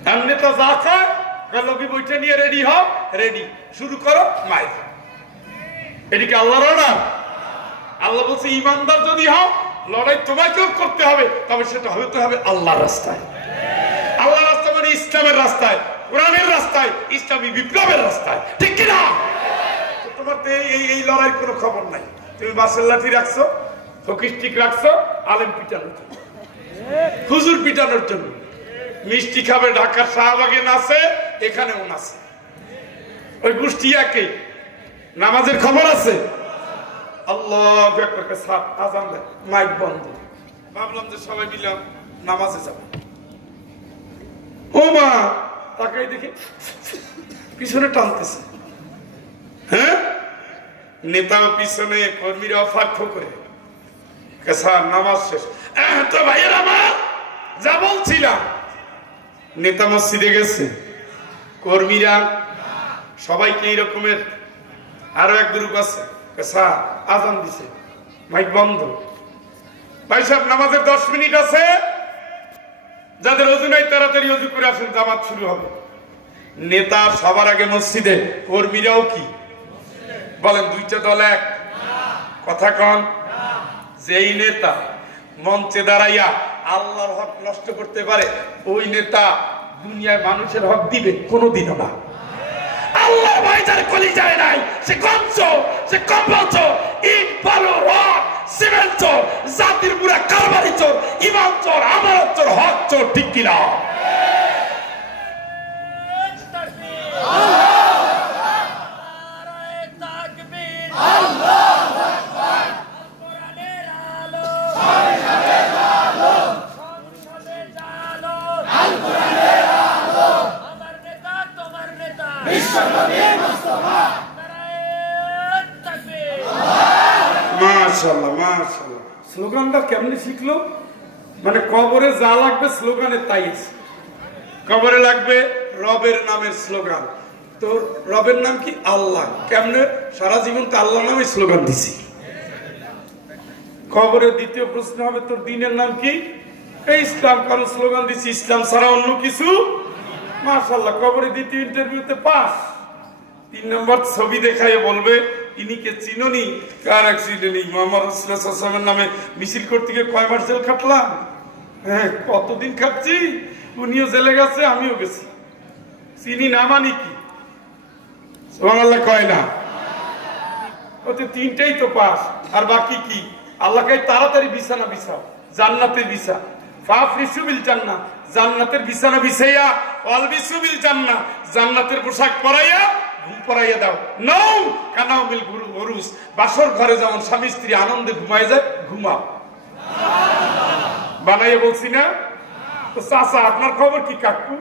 আর নেতা যা খায়, লোকে বইটা নিয়ে রেডি হও, রেডি শুরু করো, মায়ের। এদিকে আল্লাহর অর্ডার। আল্লাহ বলছে ইমানদার যদি হও, লড়াই তোমাকেও করতে হবে, তবে সেটা হতে হবে আল্লাহর রাস্তায়। আল্লাহর রাস্তা মানে ইসলামের রাস্তায়, কোরআনের রাস্তায়, ইসলামী বিপ্লবের রাস্তায়, ঠিক কিনা? তোমার তো এই লড়াইয়ের কোনো খবর নাই। তুমি বাসের লাঠি রাখছো, ফকিস্টিক রাখছো আলেম পিটানোর জন্য, হুজুর পিটানোর জন্য। মিষ্টি খাবে ঢাকার শাহবাগে নাচে, এখানেও নাচে, ওই গোষ্ঠী একই। নামাজের খবর আছে? আল্লাহু আকবার, আযান দেয়, মাইক বন্ধ। ভাবলাম যে সবাই মিলাম নামাজে যাব। ও মা, তাকাই দেখি পিছনে টানতেছে। হ্যাঁ, নেতা পিছনে, কর্মীরা ফাঁক করে। স্যার নামাজ শেষ। তো ভাইয়ের আমার যা বলছিলাম, নেতা মসজিদে গেছে, কর্মীরা সবাইকে এই রকমের। আরো এক গ্রুপ আছে, স্যার আজান দিছে, মাইক বন্ধ। ভাই সাহেব নামাজের 10 মিনিট আছে, যাদের অজু নাই তাড়াতাড়ি অজু করে আসেন, জামাত শুরু হবে। নেতা সবার আগে মসজিদে, কর্মীরাও কি বলেন? দুইটা দল এক, কথা কন। যেই নেতা মঞ্চে দাঁড়াইয়া আল্লাহর হক নষ্ট করতে পারে, ওই নেতা দুনিয়ায় মানুষের হক দিবে কোনোদিনও না। আল্লাহ ভাই যার কলিজায় নাই, সে কঞ্চ, সে কম্বল চোর, ইট বালু রড সিমেন্ট চোর, জাতির পুরা কারবারি চোর, ইমান চোর, আমানত চোর, হক চোর, ঠিক কিনা? মাশাআল্লাহ মাশাআল্লাহ। স্লোগানটা কেমনে শিখলো? মানে কবরে যা লাগবে স্লোগানে তাই আছে। কবরে লাগবে রবের নামের স্লোগান। তোর রবের নাম কি? আল্লাহ। কেমনে? সারা জীবন তো আল্লাহ নামে স্লোগান দিছি। কবরে দ্বিতীয় প্রশ্ন হবে তোর দিনের নাম কি? এই ইসলাম। কারণ স্লোগান দিছি ইসলাম ছাড়া অন্য কিছু। মাশাআল্লাহ, কবরে দ্বিতীয় ইন্টারভিউতে পাস। 3 নম্বর ছবি দেখায় বলবে ইনিকে চিনোনি? কার অ্যাক্সিডেন্ট? মুহাম্মদ রাসূলুল্লাহ সাল্লাল্লাহু আলাইহি ওয়াসাল্লামের নামে মিছিল করতে গিয়ে কয় মাস জেল খাটলাম? হ্যাঁ, কতদিন খাচ্ছি। উনিও জেলে গেছে, আমিও গেছি। চিনি না মানি কি? সুবহানাল্লাহ কয় না? ওতে 3টাই তো পাস, আর বাকি কি? আল্লাহকে তাড়াতাড়ি বিছানা বিছাও, জান্নাতের বিছা। ফাফরিশু বিল জান্নাহ, জান্নাতের বিছানা বিছাইয়া, ওয়ালবিসু বিল জান্নাহ, জান্নাতের পোশাক পরাইয়া ঘুম পরাইয়া দাও। নাও কানাও বিল গুরুস, বাসর ঘরে যেমন স্বামী স্ত্রী আনন্দে ঘুমায় যায়, ঘুমাও। বানাইয়া বলছি না? তো চাচা আপনার খবর কি? কাকু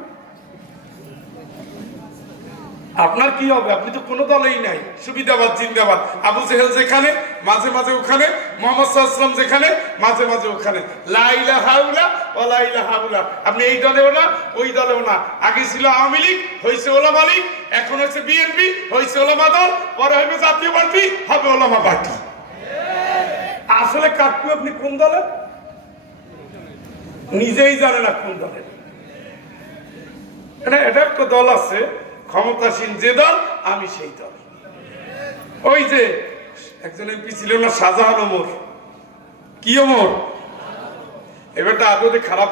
আপনার কি হবে? আপনি তো কোনো দলেই নাই। সুবিধাবাদ জিন্দাবাদ। আবু জেহেল যেখানে, মাঝে মাঝে ওখানে। মুহাম্মদ সাল্লাল্লাহু আলাইহি ওয়াসাল্লাম যেখানে, মাঝে মাঝে ওখানে। লা ইলাহা ইল্লাল্লাহ ওয়া লা ইলাহা ইল্লাল্লাহ। আপনি এই দলেও না, ওই দলেও না। আগে ছিল আওয়ামী লীগ, হইছে ওলামা লীগ, এখন হচ্ছে বিএনপি, হইছে ওলামা দল, পরে হবে জাতীয় পার্টি, হবে ওলামা পার্টি। আসলে কাকু আপনি কোন দলের নিজেই জানে না কোন দলের। এটা একটা দল আছে ক্ষমতাসীন, যে দল আমি সেই দল। ওই যে একজন এমপি ছিল না শাহজাহান ওমর, কি ওমর? এবারটা আদতে খারাপ,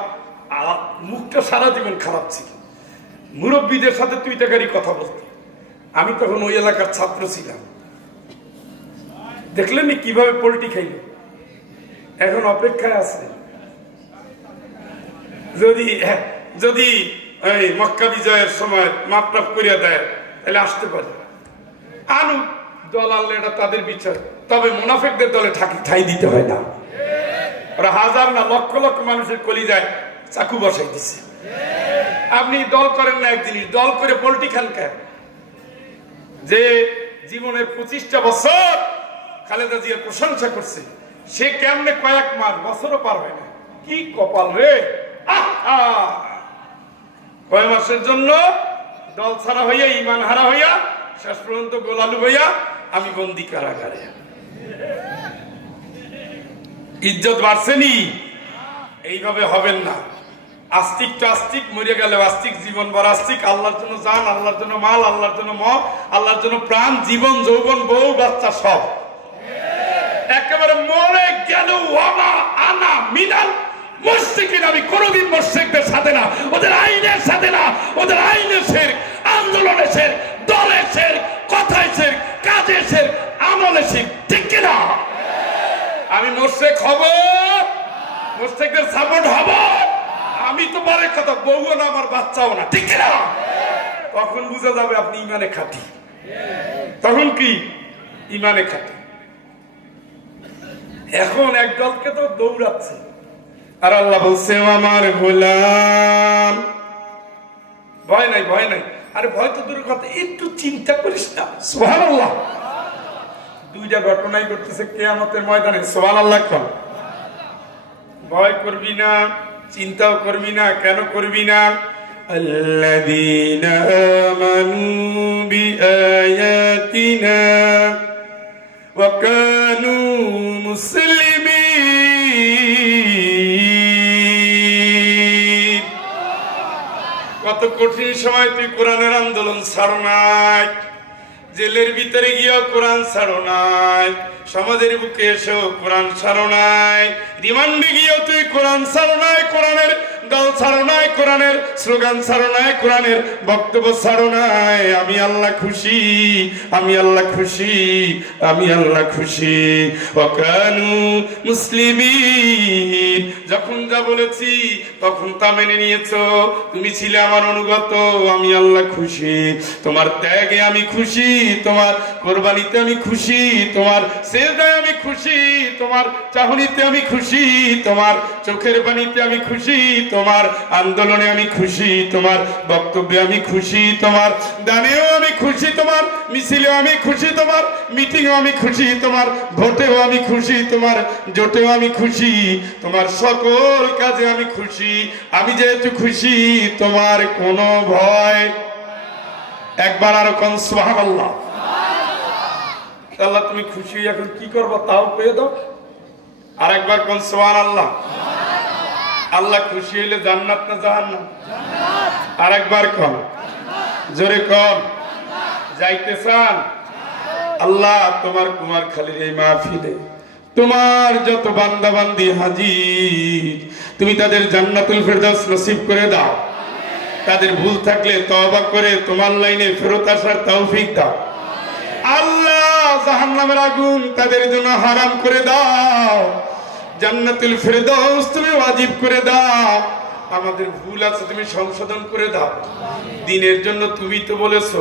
মুখটা সারা জীবন খারাপ ছিল, মুরব্বীদের সাথে তুই টাকারই কথা বলতো। আমি তখন ওই এলাকার ছাত্র ছিলাম, দেখলেন কিভাবে পোল্টি খাইল। এখন অপেক্ষায় আছে, যদি যদি মক্কা বিজয়ের সময় মাপটাপ করিয়া দেয় তাহলে আসতে পারে। আনু দল আনলে এটা তাদের বিচার, তবে মুনাফিকদের দলে ঠাই দিতে হয় না। ওরা হাজার না লক্ষ লক্ষ মানুষের কলিজায় চাকু বসাই দিছে। আপনি দল করেন না এক জিনিস, দল করে পোল্টি খান কেন? যে জীবনের 25টা বছর খালেদা জিয়ার প্রশংসা করছে, সে কেমনে কয়েক মাস বছরও পার হয় না। কি কপাল রে! কয় মাসের জন্য দল ছাড়া হইয়া, ইমান হারা হইয়া, শেষ পর্যন্ত গোলালু হইয়া আমি বন্দি কারাগারে। ইজ্জত বাড়ছেনি? এইভাবে হবেন না। আস্তিক তো আস্তিক, মরে গেলে আস্তিক, জীবন বড় আস্তিক। আল্লাহর জন্য জান, আল্লাহর জন্য মাল, আল্লাহর জন্য মত, আল্লাহর জন্য প্রাণ, জীবন, যৌবন, বউ বাচ্চা সব একেবারে মরে গেল। আনা মিনাল মুশরিকিন, আমি কোনদিন মুশরিকদের সাথে না, ওদের আইনের সাথে না। ওদের আইনের শের, আন্দোলনের শের, দলের শের, কথায় শের, কাজের শের, আমলের শের, ঠিক কিনা? আমি মুশরিক হব, মুশরিকদের সাপোর্ট হব? আমি তো বড় কথা, বউও না আমার বাচ্চাও না, ঠিক কিনা? তখন বুঝা যাবে আপনি ইমানে খাঁটি। তখন কি ইমানে খাঁটি? এখন এক দলকে তো দৌড়াচ্ছে, আর আল্লাহ বলছে আমার গোলাম, ভয় নাই, ভয় নাই। আরে ভয় তো দূরের কথা, একটু চিন্তা করিস না। সুবহানাল্লাহ। দুইটা ঘটনাই ঘটতেছে কিয়ামতের ময়দানে। সুবহানাল্লাহ। ভয় করবি না, চিন্তাও করবি না। কেন করবি না? আল্লাযীনা আমানু বিআয়াতিনা ওয়া কানু মুসলিমিন। কত কঠিন সময় তুই কোরআনের আন্দোলন ছাড়ো নাই, জেলের ভিতরে গিয়েও কোরআন ছাড়ো নাই, সমাজের বুকে এসেও কোরআন ছাড়ো নাই, রিমান্ডে গিয়েও তুই কোরআন ছাড়ো নাই, কোরআনের দল ছাড়ো নাই, কোরআনের স্লোগান ছাড়ো নাই, কোরআনের বক্তব্য ছাড়ো নাই। আমি আল্লাহ খুশি, আমি আল্লাহ খুশি, আমি আল্লাহ খুশি। ওয়াকানু মুসলিমিন, যখন যা বলেছি তখন তা মেনে নিয়েছো, তুমি ছিলে আমার অনুগত, আমি আল্লাহ খুশি। তোমার ত্যাগে আমি খুশি, তোমার কোরবানিতে আমি খুশি, তোমার সেজদায় আমি খুশি, তোমার চাহনিতে আমি খুশি, তোমার চোখের পানিতে আমি খুশি, তোমার আন্দোলনে আমি খুশি, তোমার বক্তব্যে আমি খুশি, তোমার দানেও আমি খুশি, তোমার মিছিলেও আমি খুশি, তোমার মিটিংও আমি খুশি, তোমার ভোটেও আমি খুশি, তোমার জোটেও আমি খুশি, তোমার সকল কাজে আমি খুশি। আমি যেহেতু খুশি, তোমার কোনো ভয়। একবার আরো কোন সুবহানাল্লাহ। আল্লাহ তুমি খুশি, এখন কি করবো তাও পেয়ে দাও। আর একবার কোন সুবহানাল্লাহ। আল্লাহ খুশি হইলে জান্নাত না জাহান্নাম? আর একবার কোন, জোরে কোন। যাইতে চান? আল্লাহ তোমার কুমারখালীর এই মাহফিলে তোমার যত বান্দা বান্দি হাজির, তুমি তাদের জান্নাতুল ফেরদাউস নসিব করে দাও। তাদের ভুল থাকলে তওবা করে তোমার লাইনে ফেরত আসার তৌফিক দাও। আল্লাহ জাহান্নামের আগুন তাদের জন্য হারাম করে দাও, জান্নাতুল ফেরদাউস তুমি ওয়াজিব করে দাও। আমাদের ভুল আছে তুমি সংশোধন করে দাও। দ্বীনের জন্য তুমি তো বলেছো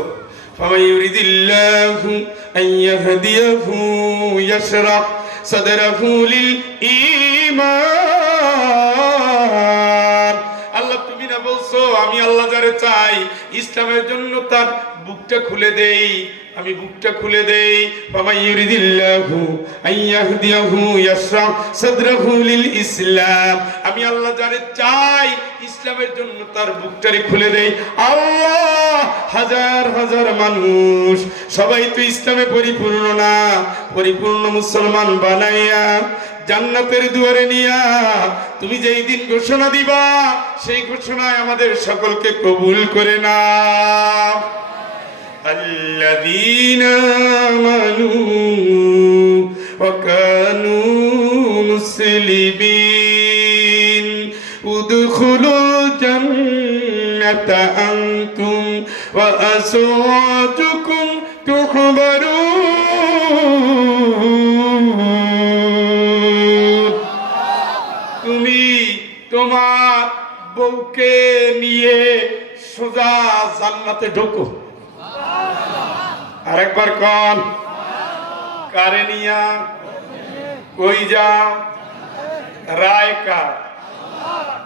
ফামান ইউরিদিল্লাহু আন ইয়াহদিয়াহু ইয়াশরাহ সাদরাহু লিল ঈমান। আল্লাহ তুমি না বলছো আমি আল্লাহ যারে চাই ইসলামের জন্য তার বুকটা খুলে দেই, আমি বুকটা খুলে দেই। ফামান ইউরিদিল্লাহু আন ইয়াহদিয়াহু ইয়াশরাহ সাদরাহু লিল ইসলাম। আমি আল্লাহ যারে চাই ইসলামের জন্য তার বুকটারে খুলে দেই। আল্লাহ হাজার হাজার মানুষ সবাই তো ইসলামে পরিপূর্ণ না, পরিপূর্ণ মুসলমান বানাইয়া জান্নাতের দুয়ারে নিয়া তুমি যেই দিন ঘোষণা দিবা সেই ঘোষণায় আমাদের সকলকে কবুল করে নাও। الذين آمنوا وكانوا مسلمين ادخلوا الجنة أنتم وأزواجكم تحبرون তুমি তোমার বউকে নিয়ে সোজা জান্নাতে ঢোকো। আরেকবার কোন কারে নিয়া কই যাও? রায় কার?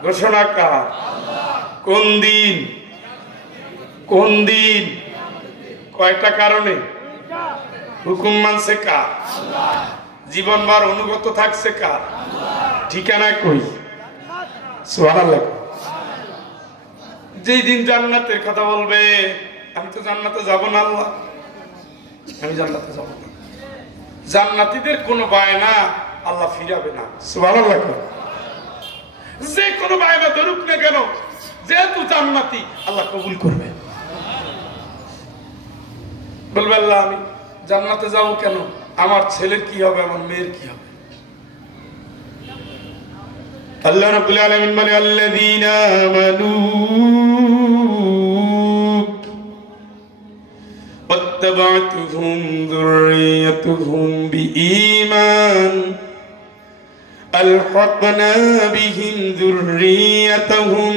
ঘোষণা কার? কোন দিন? কোন দিন? কয়টা কারণে? হুকুম মানছে কার? জীবনভর অনুগত থাকছে কার? ঠিকানা কই? সুবহানাল্লাহ। যেই দিন জান্নাতের কথা বলবে, আমি তো জান্নাতে যাব না আল্লাহ, আমি জান্নাতে যাব না, জান্নাতীদের কোনো বায়না আল্লাহ ফিরাবে না। সুবহানাল্লাহ। যে কোনো বায়না ধরুক না কেন, যেহেতু জান্নাতি আল্লাহ কবুল করবে। বলবে আল্লাহ আমি জান্নাতে যাব কেন? আমার ছেলের কি হবে, আমার মেয়ের কি হবে? আল্লাহ রাব্বুল আলামিন বলে আল্লাযীনা আমানু ওয়াত্তাবা'তুহুম যুররিয়াতুহুম বিঈমান আলহাকনা বিহিম যুররিয়াতাহুম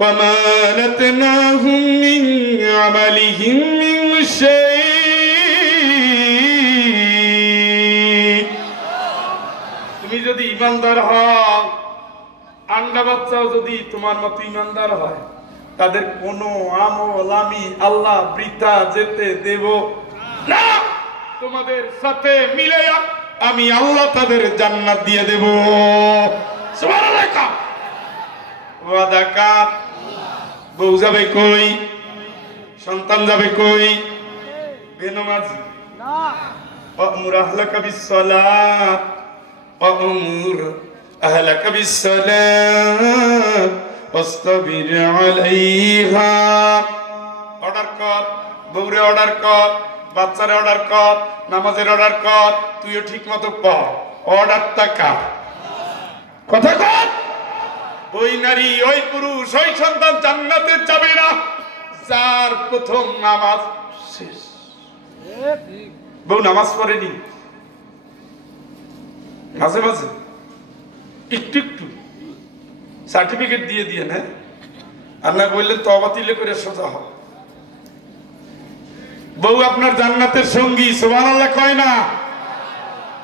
ওয়া মা লাতনাহুম মিন আমালিহিম মিন শাই। তুমি যদি ঈমানদার হও, আন্ডা বাচ্চাও যদি তোমার মতো ঈমানদার হয়, তাদের কোনো আমল আমি আল্লাহ বৃথা যেতে দেব না। তোমাদের সাথে মিলাইয়া আমি আল্লাহ তাদের জান্নাত দিয়ে দেব। সুবহানাল্লাহ। ওয়াদা কার? বউ যাবে কই? সন্তান যাবে কই? বেনামাজি না। ওয়ামুর আহলাকা বিসসালাত ওয়ামুর আহলাকা বিসসালাত ওয়াসতাবির আলাইহা। অর্ডার কর, বউরে অর্ডার কর, বাচ্চারে অর্ডার কর, নামাজের অর্ডার কর, তুইও ঠিক মতো পড়। অর্ডারটা কার? কথা কর। ওই নারী, ওই পুরুষ, ওই সন্তান জান্নাতে যাবে না যার প্রথম নামাজ শেষ। বউ নামাজ পড়েনি, মাঝে মাঝে একটু একটু সার্টিফিকেট দিয়ে দিয়ে না, আর না বললেন তওবা তিলে করে সোজা হয়। বউ আপনার জান্নাতের সঙ্গী। সুবহানাল্লাহ কয় না?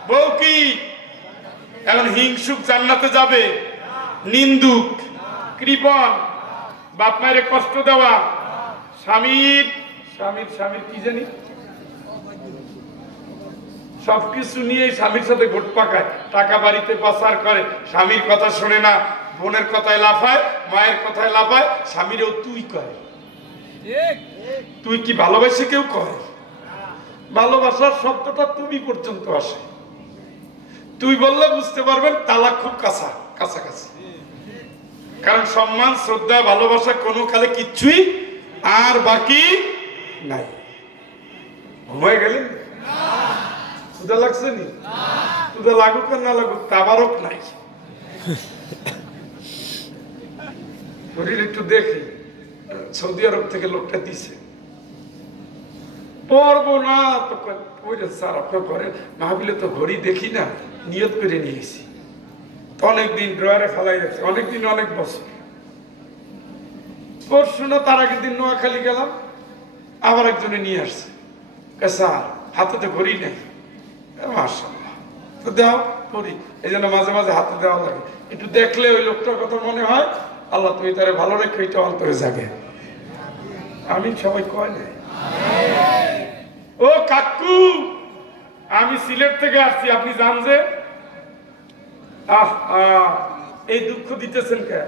বউ কি এখন হিংসুক জান্নাতে যাবে? নিন্দুক, কৃপণ, বাপ মায়ের কষ্ট দেওয়া, স্বামীর কি জানি সবকিছু নিয়ে স্বামীর সাথে ঘোট পাকায়, টাকা বাড়িতে পাচার করে, স্বামীর কথা শোনে না, বোনের কথায় লাফায়, মায়ের কথায় লাফায়, স্বামীরও তুই কয়। তুই কি ভালোবাসে কেউ কয়? ভালোবাসার শব্দটা তুমি পর্যন্ত আসে। তুই বললে বুঝতে পারবেন তালাক খুব কাছাকাছি। কারণ সম্মান, শ্রদ্ধা, ভালোবাসা কোনো কালে কিচ্ছুই আর বাকি নাই। ঘুমায় গেলেন? ক্ষুধা লাগছে নি? ক্ষুধা লাগুক আর না লাগুক, তাবারক নাই। শরীর একটু দেখি, সৌদি আরব থেকে লোকটা দিছে, পড়বো না তো স্যার আপনার ঘরে মাহফিলে তো ঘড়ি দেখি না, নিয়ত করে নিয়েছি। অনেকদিন ড্রয়ারে ফেলাই যাচ্ছে, অনেকদিন, অনেক বছর। পরশু না তার আগের দিন নোয়াখালী গেলাম, আবার একজনে নিয়ে আসছে, স্যার হাতে তো ঘড়ি নেই। মাশাআল্লাহ, তো দাও পড়ি। এই জন্য মাঝে মাঝে হাতে দেওয়া লাগে, একটু দেখলে ওই লোকটার কথা মনে হয় আল্লাহ তুমি তারে ভালো রেখে এটা অন্তরে জাগে। আমি সবাই কয় না। ও কাকু, আমি সিলেট থেকে আসছি, আপনি জান যে? এই দুঃখ দিতেছেন কে?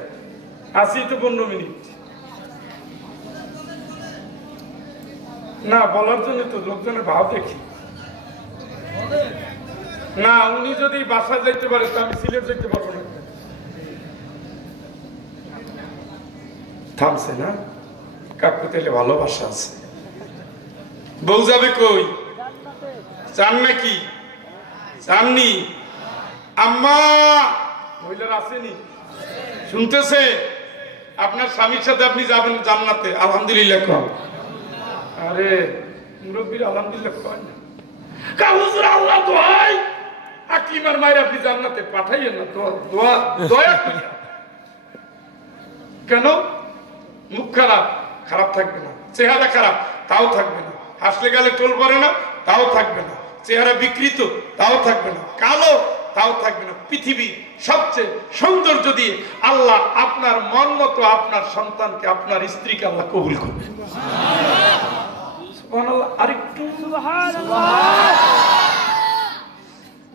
আসি তো 15 মিনিট না বলার জন্য তো লোকজনের ভাব দেখি না। উনি যদি বাসা যাইতে পারে তো আমি সিলেট যাইতে পারবো না। থামছে না কাকু, তাহলে ভালোবাসা আছে। বউ যাবে কই? চান নাকি? চাননি? আম্মা মহিলারা আসেনি? শুনতেছে? আপনার স্বামীর সাথে আপনি যাবেন জান্নাতে, আলহামদুলিল্লাহ কম। আরে মুরব্বীর আলহামদুলিল্লাহ কয় না, হুজুর আল্লাহ দোহাই হাকিমার মায়ের আপনি জান্নাতে পাঠাইয়েন না, দয়া করিয়া। কেন? মুখ খারাপ, খারাপ থাকবে না। চেহারা খারাপ, তাও থাকবে না। হাসলে গেলে টোল পড়ে না, তাও থাকবে না। চেহারা বিকৃত, তাও থাকবে না। কালো, তাও থাকবে না। পৃথিবী সবচেয়ে সৌন্দর্য দিয়ে আল্লাহ আপনার মন মতো আপনার সন্তানকে, আপনার স্ত্রীকে আল্লাহ কবুল করবে। সুবহানাল্লাহ। আরেকটু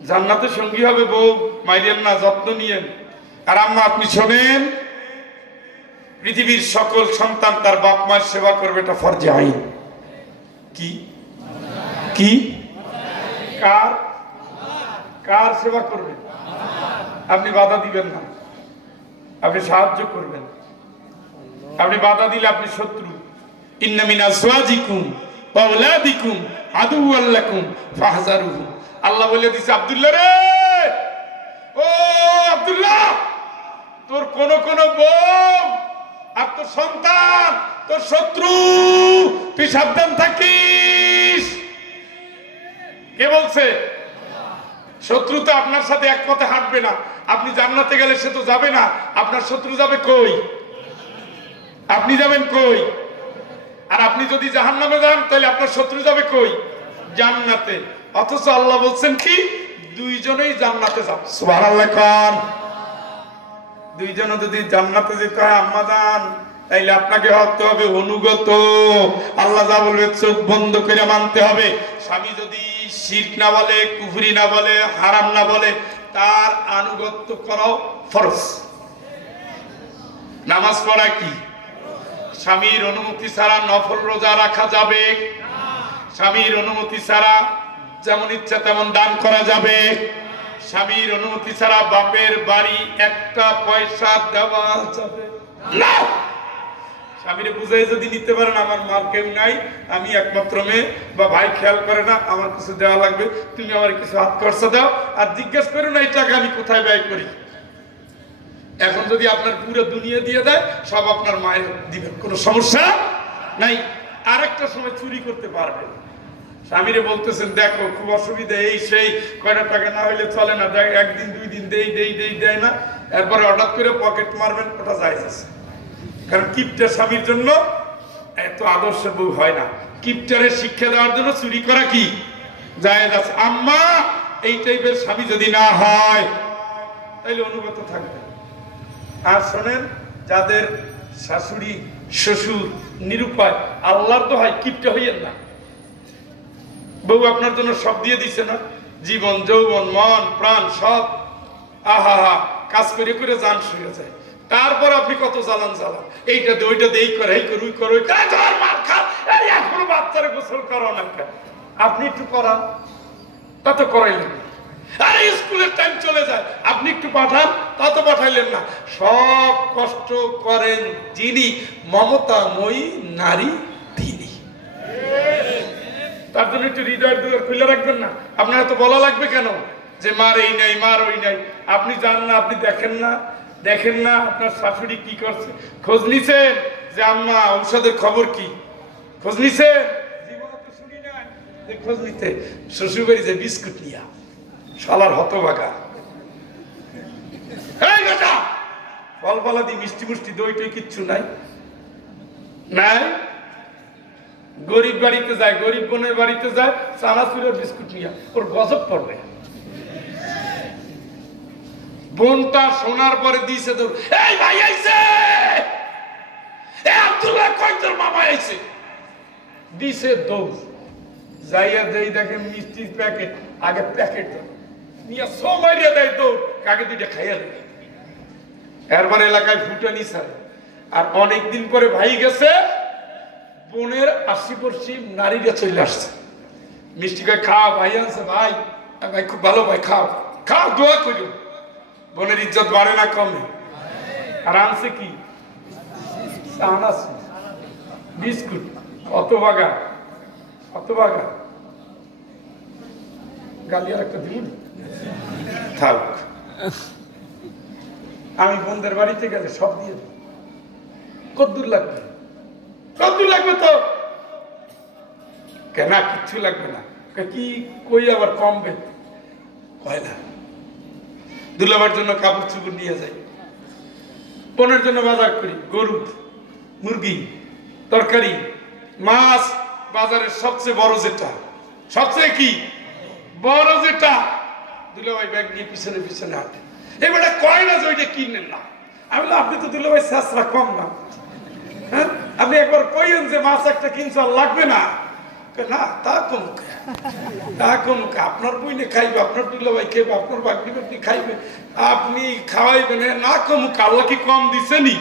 জান্নাতে সঙ্গী হবে বউ, মাইরেন না, যত্ন নিয়েন। আর আম্মা আপনি শোনেন, পৃথিবীর সকল সন্তান তার বাপ মায়ের সেবা করবে, এটা ফরজে আইন। কি কি কার কার সেবা করবে? আপনি বাধা দিবেন না, আপনি সাহায্য করবেন। আপনি বাধা দিলে আপনি শত্রু। ইন্না মিন আজওয়াজিকুম ওয়া আওলাদিকুম আদুওয়াল লাকুম ফাহজারুহুম। আল্লাহ বলে দিয়েছে, আব্দুল্লাহ রে, ও আব্দুল্লাহ, তোর কোন কোন বউ আর তোর সন্তান তোর শত্রু, তুই সাবধান থাকিস। কে বলছে? শত্রু তো আপনার সাথে এক পথে হাঁটবে না। আপনি জান্নাতে গেলে সে তো যাবে না, আপনার শত্রু যাবে কই? আপনি যাবেন কই? আর আপনি যদি জাহান্নামে যান তাহলে আপনার শত্রু যাবে কই? জান্নাতে। অথচ আল্লাহ বলছেন কি, দুইজনেই জান্নাতে যাবে। সুবহানাল্লাহ কোন? দুইজনে যদি জান্নাতে যেতে হয় আম্মা জান, তাইলে আপনাকে হতে হবে অনুগত। আল্লাহ যা বলবে চোখ বন্ধ করে মানতে হবে। স্বামী যদি শিরক না বলে, কুফরি না বলে, হারাম না বলে, তার আনুগত্য করাও ফরজ। নামাজ পড়া কি? স্বামীর অনুমতি ছাড়া নফল রোজা রাখা যাবে? স্বামীর অনুমতি ছাড়া যেমন ইচ্ছা তেমন দান করা যাবে? স্বামীর অনুমতি ছাড়া বাপের বাড়ি একটা পয়সা দেওয়া যাবে না। স্বামীরে বুঝাই যদি নিতে পারেন, আমার মার কেউ নাই, আমি একমাত্র মেয়ে, বা ভাই খেয়াল করে না, আমার কিছু দেওয়া লাগবে, তুমি আমার কিছু হাত খরচা দাও, আর জিজ্ঞেস করো না এই টাকা আমি কোথায় ব্যয় করি। এখন যদি আপনার পুরো দুনিয়া দিয়ে দেয়, সব আপনার মায়ের দিবেন, কোনো সমস্যা নাই। আরেকটা সময় চুরি করতে পারবেন। স্বামীরে বলতেছেন, দেখো খুব অসুবিধা, এই সেই, কয়টা টাকা না হইলে চলে না, দেখ একদিন দুই দিন দেয় না, এরপরে হঠাৎ করে পকেট মারবেন, ওটা জায়েজ আছে। কারণ কিপটার স্বামীর জন্য এত আদর্শ বউ হয় না। কিপটারের শিক্ষা দেওয়ার জন্য চুরি করা কি জায়েজ আছে। আম্মা এই টাইপের স্বামী যদি না হয় তাহলে অনুগত থাকবে। আর শোনেন, যাদের শাশুড়ি শ্বশুর নিরুপায়, আল্লাহর তো হয়, কিপটা হইয়েন না। বউ আপনার জন্য সব দিয়ে দিছে না, জীবন, যৌবন, মন, প্রাণ সব, আহা হা, কাজ করে করে জান শুয়ে যায়। তারপর আপনি কত জ্বালান, এইটা দে ওইটা দে, এই করে এই করে ওই করে, এখনো বাচ্চারা গোসল করাও না কেন? আপনি একটু করান, তা তো করাইলেন না। আরে স্কুলের টাইম চলে যায়, আপনি একটু পাঠান, তা তো পাঠাইলেন না। সব কষ্ট করেন যিনি, মমতাময়ী নারী তিনি। তার জন্য একটু হৃদয়ের দুয়ার খুলে রাখবেন না। আপনার এত বলা লাগবে কেন যে মার এই নাই, মার ওই নাই? আপনি জান না, আপনি দেখেন না আপনার শাশুড়ি কি করছে? খোঁজ নিছেন যে আম্মা ঔষধের খবর কি? খোঁজ নিছেন? জীবনে তো শুনি না যে খোঁজ নিতে। শ্বশুর বাড়ি যে বিস্কুট নিয়া, শালার হতভাগা, এই বেটা ফল ফলাদি মিষ্টি মুষ্টি দই টই কিচ্ছু নাই। গরিব বাড়িতে যায়, গরিব বোনের বাড়িতে যায়, চানাচুরের বিস্কুট নিয়া, ওর গজব পড়বে। বোনটা শোনার পরে দিছে তোর, এই ভাই আইছে, এই আব্দুল্লাহ কই তোর মামা আইছে, দিছে দৌড়। যাইয়া যেই দেখে মিষ্টির প্যাকেট, আগে প্যাকেট নিয়ে সো মারিয়া দেয় দৌড়, কাকে দুইটা খাইয়া দেয়। এরপর এলাকায় ফুটানি ছাড়ে। আর অনেকদিন পরে ভাই গেছে, বোনের 80% নারীরা চলে আসছে। মিষ্টি খাই, খাও ভাই আনছে, ভাই ভাই খুব ভালো, ভাই খাও খাও, দোয়া করি। বোনের ইজ্জত বাড়ে না কমে? আর আনছে কি? বিস্কুট। কত বাগা গালি আর একটা দিন থাক, আমি বোনদের বাড়িতে গেলে সব দিয়ে দেব। কদ্দুর লাগবে? কদ্দুর লাগবে তো কেন? কিচ্ছু লাগবে না। কি কই আবার কমবে? হয় না। দুলাবার জন্য কাপড় চুপড় নিয়ে যাই, বোনের জন্য বাজার করি, গরু, মুরগি, তরকারি, মাছ। বাজারের সবচেয়ে বড় যেটা, সবচেয়ে কি বড় যেটা, দুলাভাই ব্যাগ নিয়ে পিছনে পিছনে হাঁটে। এবারে কয় না যে ওইটা কিনেন না। আমি বললাম আপনি তো দুলাভাই সাশ্রা কম না, হ্যাঁ? আপনি একবার কইন যে মাছ একটা কিনছো আর লাগবে না। না, তা কমুক, তা কমুক। আপনার বইনে খাইবে, আপনার দুলাভাই খাইবে, আপনার বাগনি বাগনি খাইবে, আপনি খাওয়াইবেন না, কমুক। আল্লাহ কি কম দিছেনি?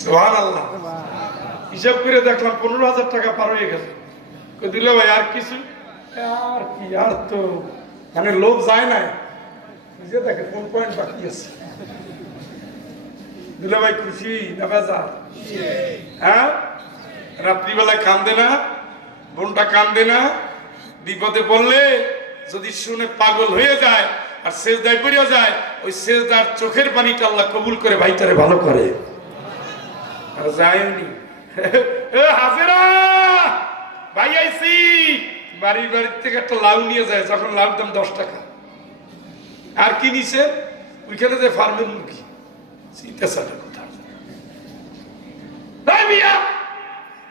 সুবহানাল্লাহ। হিসাব করে দেখলাম 15,000 টাকা পার হয়ে গেছে। দুলাভাই আর কিছু? আর কি, আর তো মানে লোভ যায় না। বুঝে দেখে কোন পয়েন্ট বাকি আছে। দুলাভাই খুশি না বেজার? হ্যাঁ, রাত্রিবেলায় কান্দে না? বোনটা কান্দে না? বিপদে পড়লে যদি শুনে পাগল হয়ে যায় আর সেজদায় পড়ে যায়, ওই সেজদার চোখের পানিটা আল্লাহ কবুল করে ভাইটারে ভালো করে। আর যায়নি হাজেরা ভাই আইছি, বাড়ির থেকে একটা লাউ নিয়ে যায়। যখন লাউর দাম 10 টাকা, আর কি নিছে? ওইখানে যে ফার্মের মুরগি,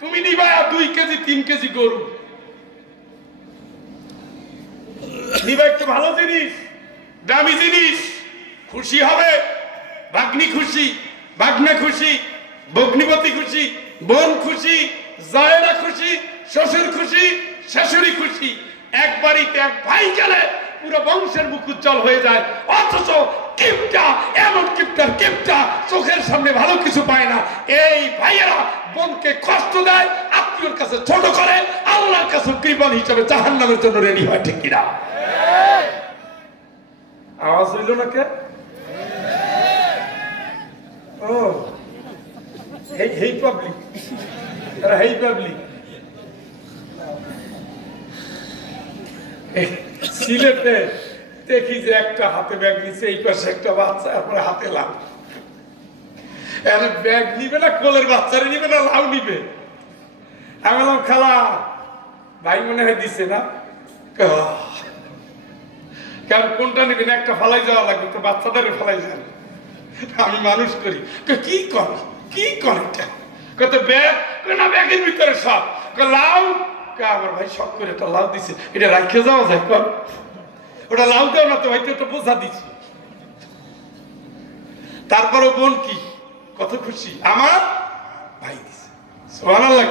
তুমি নিবা 2 কেজি 3 কেজি গরু নিবা, একটু ভালো জিনিস, দামি জিনিস, খুশি হবে। ভাগ্নি খুশি, ভাগ্নে খুশি, ভগ্নিপতি খুশি, বোন খুশি, জায়েরা খুশি, শ্বশুর খুশি, শাশুড়ি খুশি। এক বাড়িতে এক ভাই গেলে পুরো বংশের মুখ উজ্জ্বল হয়ে যায়। অথচ কিপটা, এমন কিপটার কিপটা চোখের সামনে ভালো কিছু পায় না। এই ভাইয়েরা বোনকে কষ্ট দেয়, আত্মীয়র কাছে ছোট করে, আল্লাহর কাছে কৃপণ হিসেবে জাহান্নামের জন্য রেডি হয়। ঠিক কিনা? আওয়াজ হইল না কে? ও হেই পাবলিক, হেই পাবলিক। সিলেটে দেখি যে একটা হাতে ব্যাগ নিচ্ছে, এই পাশে একটা বাচ্চা, তারপরে হাতে লাউ। ব্যাগ নিবে না, কোলের বাচ্চারে নিবে না, লাউ নিবে। আমি বললাম খালা ভাই মনে হয় দিচ্ছে না, কারণ কোনটা নিবেন? একটা ফালাই যাওয়া লাগবে তো, বাচ্চাটারে ফালাই যান। আমি মানুষ করি, কি করে, কি করে কত ব্যাগ না, ব্যাগের ভিতরে সব লাউ। আমার ভাই শখ করে একটা লাউ দিছে, এটা রাখে যাওয়া যায়? কর ওটা লাউ দেও না তো ভাই, তো বোঝা দিছি। তারপরে বোন কি কত খুশি, আমার ভাই দিছে। সুবহানাল্লাহ।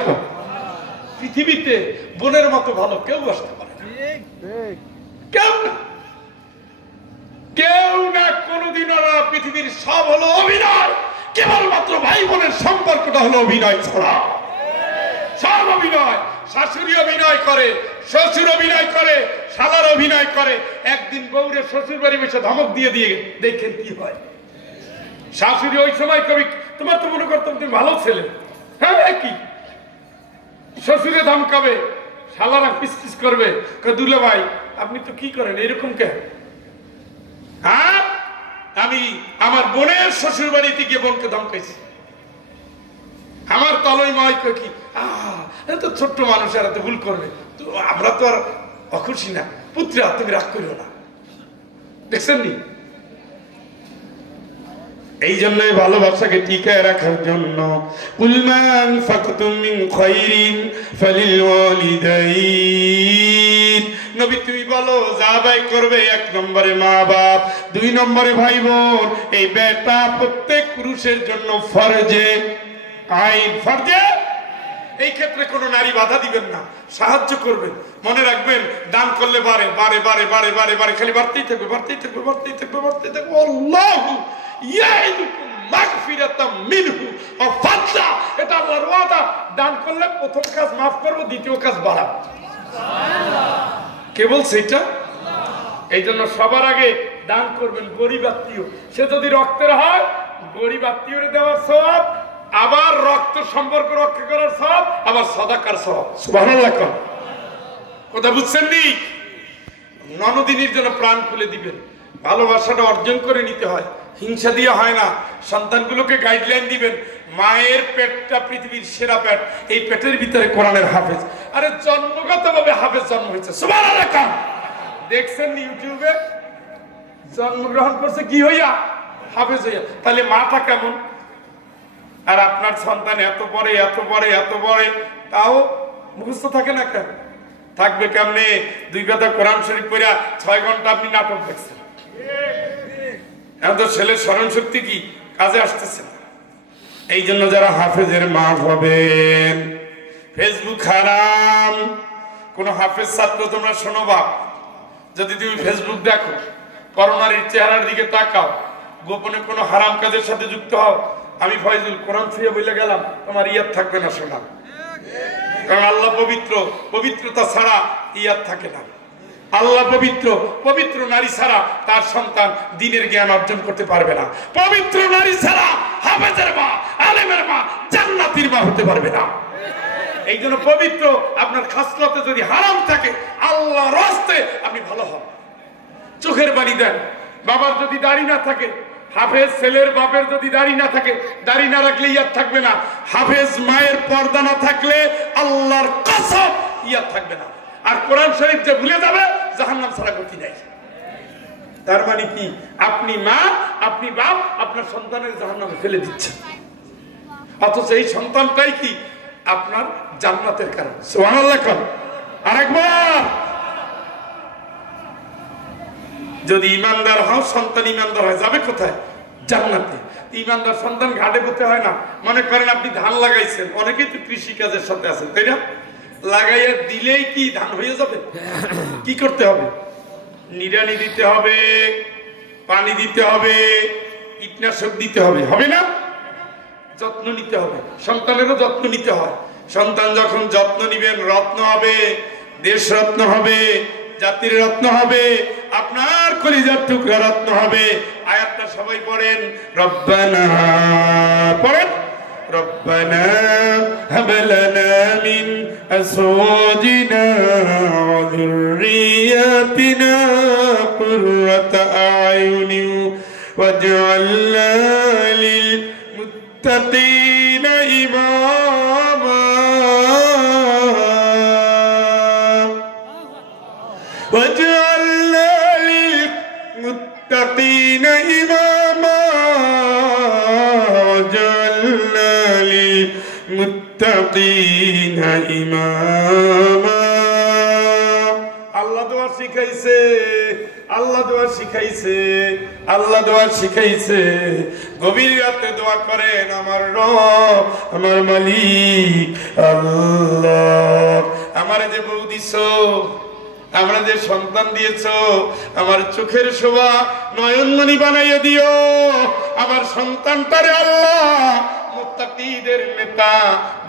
পৃথিবীতে বোনের মতো ভালো কেউ আসতে পারে না, কেউ না, কেউ না, কোনদিনও না। পৃথিবীর সব হলো অভিনয়, কেবলমাত্র ভাই বোনের সম্পর্কটা হলো অভিনয় ছাড়া। সব অভিনয়। শাশুড়ি অভিনয় করে, শ্বশুর অভিনয় করে, শালার অভিনয় করে। একদিন বউরে শ্বশুর বাড়ি বসে ধমক দিয়ে দিয়ে দেখেন কি হয়। শাশুড়ি ওই সময় কবি, তোমার তো মনে করতাম তুমি ভালো ছেলে, হ্যাঁ কি? শ্বশুরে ধমকাবে, শালারা পিস পিস করবে, দুলে ভাই আপনি তো কি করেন এরকম কেন? হ্যাঁ, আমি আমার বোনের শ্বশুর বাড়িতে গিয়ে বোনকে ধমকাইছি। আমার তলই ময় কি, তো ছোট্ট মানুষ, এরা তো ভুল করবে, তো আমরা তো আর অখুশি না। পুত্রা তুমি রাগ করিও না। দেখছেন নি? এই জন্যই ভালোবাসাকে টিকায় রাখার জন্য কুলমান ফাকুতুম মিন খায়রিন ফালিল ওয়ালিদাইন, নবী তুমি বলো যা ব্যয় করবে, 1 নম্বরে মা বাপ, 2 নম্বরে ভাই বোন। এই ব্যয়টা প্রত্যেক পুরুষের জন্য ফরজে আইন, ফরজে। এই ক্ষেত্রে কোনো নারী বাধা দিবেন না, সাহায্য করবেন। মনে রাখবেন দান করলে বারে বারে বারে বারে বারে বারে খালি বাড়তেই থাকবে, বাড়তেই থাকবে, বাড়তেই থাকবে, বাড়তেই থাকবে। আল্লাহু ইয়াইদুকুম মাগফিরাতাম মিনহু ওয়া ফাদলা, এটা আল্লাহর ওয়াদা। দান করলে প্রথম কাজ মাফ করব, দ্বিতীয় কাজ বাড়াবো। সুবহানাল্লাহ। কে বলছে এটা? এই জন্য সবার আগে দান করবেন গরিব আত্মীয়। সে যদি রক্তের হয়, গরিব আত্মীয়রে দেওয়ার সওয়াব, আবার রক্ত সম্পর্ক রক্ষা করার সওয়াব, আবার সাদাকার সওয়াব। সুবহানাল্লাহ। কথা বুঝছেন নি? ননদিনীর জন্য প্রাণ খুলে দিবেন। ভালোবাসাটা অর্জন করে নিতে হয়, হিংসা দিয়ে হয় না। সন্তানগুলোকে গাইডলাইন দিবেন। মায়ের পেটটা পৃথিবীর সেরা পেট, এই পেটের ভিতরে কোরআনের হাফেজ। আরে জন্মগতভাবে হাফেজ জন্ম হয়েছে, সুবহানাল্লাহ। দেখছেন ইউটিউবে, জন্মগ্রহণ করছে কি হইয়া? হাফেজ হইয়া। তাহলে মাটা কেমন? আর আপনার সন্তান এত পরে এত পরে এত পরে, তাও মুখস্থ থাকে না কেন? থাকবে কেমনে? 2 কথা কোরআন শরীফ পড়া 6 ঘন্টা আপনি নাটক দেখছেন। এত ছেলের স্মরণ শক্তি কি কাজে আসতেছে? এই জন্য যারা হাফেজের মা হবেন, ফেসবুক হারাম। কোন হাফেজ ছাত্র তোমরা শোনো বাপ, যদি তুমি ফেসবুক দেখো, করোনার চেহারার দিকে তাকাও, গোপনে কোনো হারাম কাজের সাথে যুক্ত হও, আমি ফয়জুল কোরআন ছুঁয়ে বলে গেলাম, তোমার ইয়াদ থাকবে না শোনা। কারণ আল্লাহ পবিত্র, পবিত্রতা ছাড়া ইয়াদ থাকে না। আল্লাহ পবিত্র, পবিত্র নারী ছাড়া তার সন্তান দ্বীনের জ্ঞান অর্জন করতে পারবে না। পবিত্র নারী ছাড়া হাফেজের মা, আলেমের মা, জান্নাতীর মা হতে পারবে না। এই জন্য পবিত্র আপনার খাসলতে যদি হারাম থাকে, আল্লাহর রাস্তে আপনি ভালো হন। চোখের বাড়ি দেন। বাবার যদি দাড়ি না থাকে, হাফেজ ছেলের বাপের যদি দাড়ি না থাকে, দাড়ি না রাখলে ইয়াদ থাকবে না। হাফেজ মায়ের পর্দা না থাকলে আল্লাহর কসম ইয়াদ থাকবে না। আর কোরআন শরীফ যে ভুলে যাবে, জাহান্নাম ছাড়া গতি নাই। তার মানে কি? আপনি মা, আপনি বাপ, আপনার সন্তানের জাহান্নামে ফেলে দিচ্ছেন, অথচ এই সন্তানটাই কি আপনার জান্নাতের কারণ। সুবহানাল্লাহ। আরেকবার, যদি ইমানদার হও, সন্তান ইমানদার হয়, যাবে কোথায়? জান্নাতে। ইমানদার সন্তান ঘাটে করতে হয় না। মনে করেন আপনি ধান লাগাইছেন, অনেকেই তো কৃষি কাজের সাথে আছেন, তাই না? লাগাইয়া দিলেই কি ধান হয়ে যাবে? কি করতে হবে? নিড়ানি দিতে হবে, পানি দিতে হবে, কীটনাশক দিতে হবে, হবে না? যত্ন নিতে হবে। সন্তানেরও যত্ন নিতে হয়। সন্তান যখন যত্ন নিবেন, রত্ন হবে, দেশ রত্ন হবে, জাতির রত্ন হবে, আপনার কলিজার টুকরা রত্ন হবে। আয়াতটা সবাই পড়েন, রব্বানা পড়েন, রব্বানা হাব লানা মিন আজওয়াজিনা ওয়া যুররিয়াতিনা কুররাতা আয়ুনিন ওয়াজআলনা লিল মুত্তাকিনা ইমামা وَاجْعَلْنَا لِلْمُتَّقِينَ إِمَامًا وَاجْعَلْنَا لِلْمُتَّقِينَ إِمَامًا। আল্লাহ দোয়া শিখাইছে, আল্লাহ দোয়া শিখাইছে, আল্লাহ দোয়া শিখাইছে। গভীর রাতে দোয়া করেন, আমার রব, আমার মালিক আল্লাহ, আমারে যে বউ দিছো, আমরা যে সন্তান দিয়েছ, আমার চোখের শোভা নয়নমণি বানাইয়া দিও। আমার সন্তানটারে আল্লাহ মুত্তাকিদের নেতা